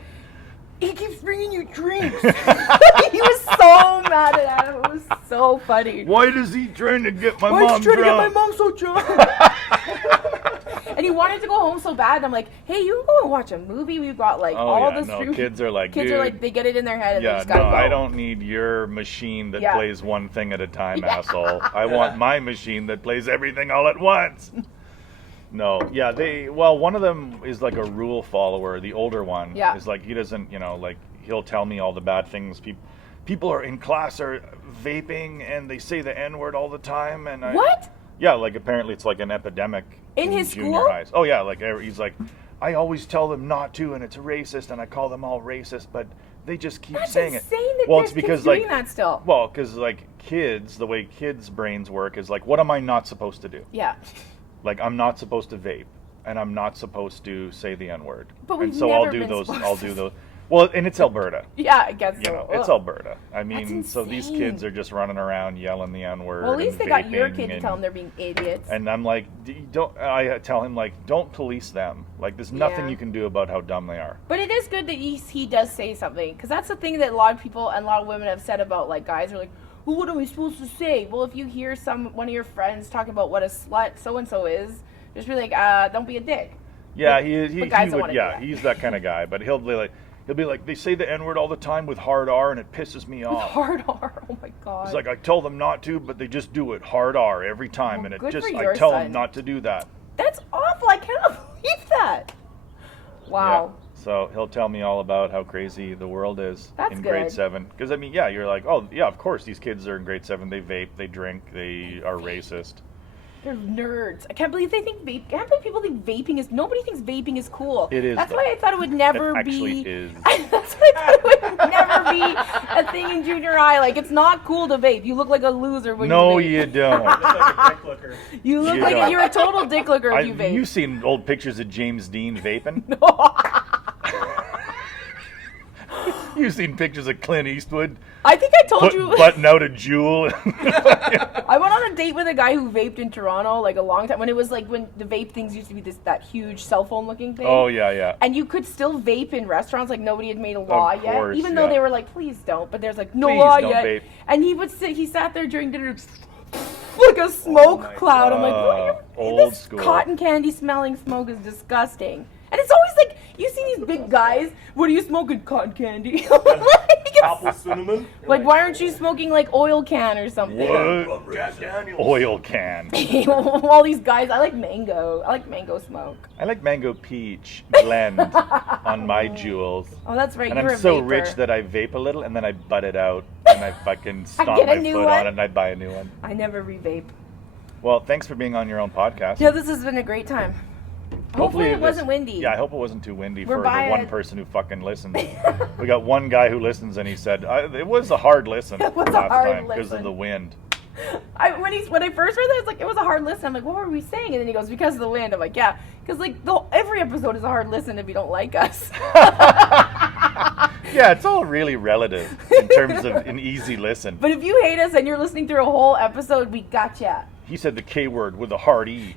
"He keeps bringing you drinks." He was so mad at Adam. It was so funny. Why does he trying to get my Why mom is he trying drunk? to get my mom so drunk? And he wanted to go home so bad. And I'm like, hey, you can go and watch a movie. We've got Kids are like, dude, they get it in their head and they yeah, just gotta go. I don't need your machine that plays one thing at a time, asshole. I want my machine that plays everything all at once. No, yeah, one of them is like a rule follower. The older one is like, he doesn't, he'll tell me all the bad things. People are in class are vaping and they say the N-word all the time. And what? Yeah, apparently it's like an epidemic in his junior school? highs. Oh yeah, he's like, I always tell them not to, and it's racist, and I call them all racist, but they just keep saying it. Well, it's because doing that still. Well, because kids, the way kids' brains work is what am I not supposed to do? Yeah. I'm not supposed to vape, and I'm not supposed to say the N-word. But we've and so never I'll do been those. supposed I'll to. do those. Well, and it's Alberta. Yeah, I guess You so. know, it's Ugh. Alberta. I mean, so these insane. kids are just running around yelling the N-word. Well, at least and they got your vaping kid to and- tell them they're being idiots. And I'm like, don't. I tell him like, don't police them. Like, there's nothing Yeah. you can do about how dumb they are. But it is good that he does say something, because that's the thing that a lot of people and a lot of women have said about, like, guys are like, well, what am I supposed to say? Well, if you hear one of your friends talking about what a slut so-and-so is, just be like, don't be a dick. Yeah, But- he but guys don't would. wanna do Yeah, that. he's that kind of guy. But he'll be like, they say the N-word all the time with hard R, and it pisses me With off. hard R, oh my god. It's like, I tell them not to, but they just do it hard R every time, Well, and it good just for I your tell son. them not to do that. That's awful, I cannot believe that. Wow. Yeah. So he'll tell me all about how crazy the world is That's in good. grade 7. Because I mean, yeah, you're like, oh yeah, of course these kids are in grade 7. They vape, they drink, they are racist. They're nerds. I can't believe they think I can't believe people think vaping is. Nobody thinks vaping is cool. It is, That's though. why I thought it would never It actually be. is. That's why I thought it would never be a thing in junior high. Like, it's not cool to vape. You look like a loser when No, you vape. you don't. Looks like a dick looker. You look You like don't. you're a total dick looker if you vape. You've seen old pictures of James Dean vaping. You've seen pictures of Clint Eastwood I think I told you. button out a jewel. I went on a date with a guy who vaped in Toronto like a long time when it was like when the vape things used to be that huge cell phone looking thing. Oh yeah, yeah. And you could still vape in restaurants, like nobody had made a law Of course, yet, even though yeah. they were like, "Please don't." But there's like no Please law don't yet. vape. And he sat there during dinner, like a smoke my cloud. I'm like, what are you, old this school. cotton candy smelling smoke is disgusting. And it's always like you see these big guys. What are you smoking? Cotton candy. Apple cinnamon. Like, why aren't you smoking like oil can or something? What? Jack Daniels. Oil can. All these guys. I like mango. I like mango smoke. I like mango peach blend on my jewels. Oh, that's right. And You're I'm a so vapor. rich that I vape a little and then I butt it out and I fucking stomp get a my new foot one? on it and I buy a new one. I never re-vape. Well, thanks for being on your own podcast. Yeah, this has been a great time. Hopefully it this- wasn't windy. Yeah, I hope it wasn't too windy We're for by the one a- person who fucking listens. We got one guy who listens and he said it was a hard listen It was a last hard time because of listen. the wind. When I first read that, I was like, it was a hard listen. I'm like, what were we saying? And then he goes, because of the wind. I'm like, yeah, because like every episode is a hard listen if you don't like us. Yeah, it's all really relative in terms of an easy listen. But if you hate us and you're listening through a whole episode, we gotcha. He said the K word with a hard E.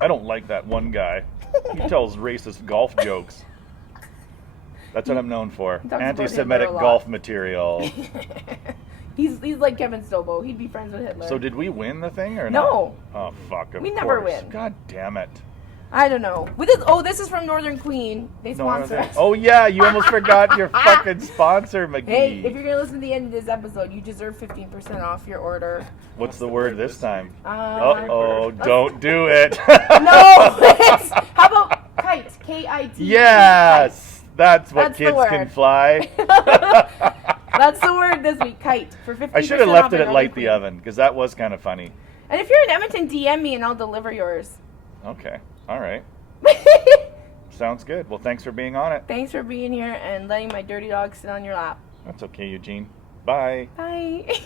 I don't like that one guy. He tells racist golf jokes. That's what I'm known for. talks about Anti-Semitic Hitler a lot. golf material. He's like Kevin Stobo. He'd be friends with Hitler. So did we win the thing or No. not? Oh fuck! Of We never course. win. God damn it! I don't know. This is from Northern Queen. They sponsor us. Oh yeah, you almost forgot your fucking sponsor, McGee. Hey, if you're gonna listen to the end of this episode, you deserve 15% off your order. What's the word this time? Uh-oh, Don't do it. No! It's, how about kite? K-I-T. Yes, that's what That's the kids word. can fly. That's the word this week, kite. For 15% I should have left off it your at light Northern the oven because that was kind of funny. Queen. And if you're in Edmonton, DM me and I'll deliver yours. Okay, all right, sounds good. Well, thanks for being on it. Thanks for being here and letting my dirty dog sit on your lap. That's okay, Eugene. Bye. Bye.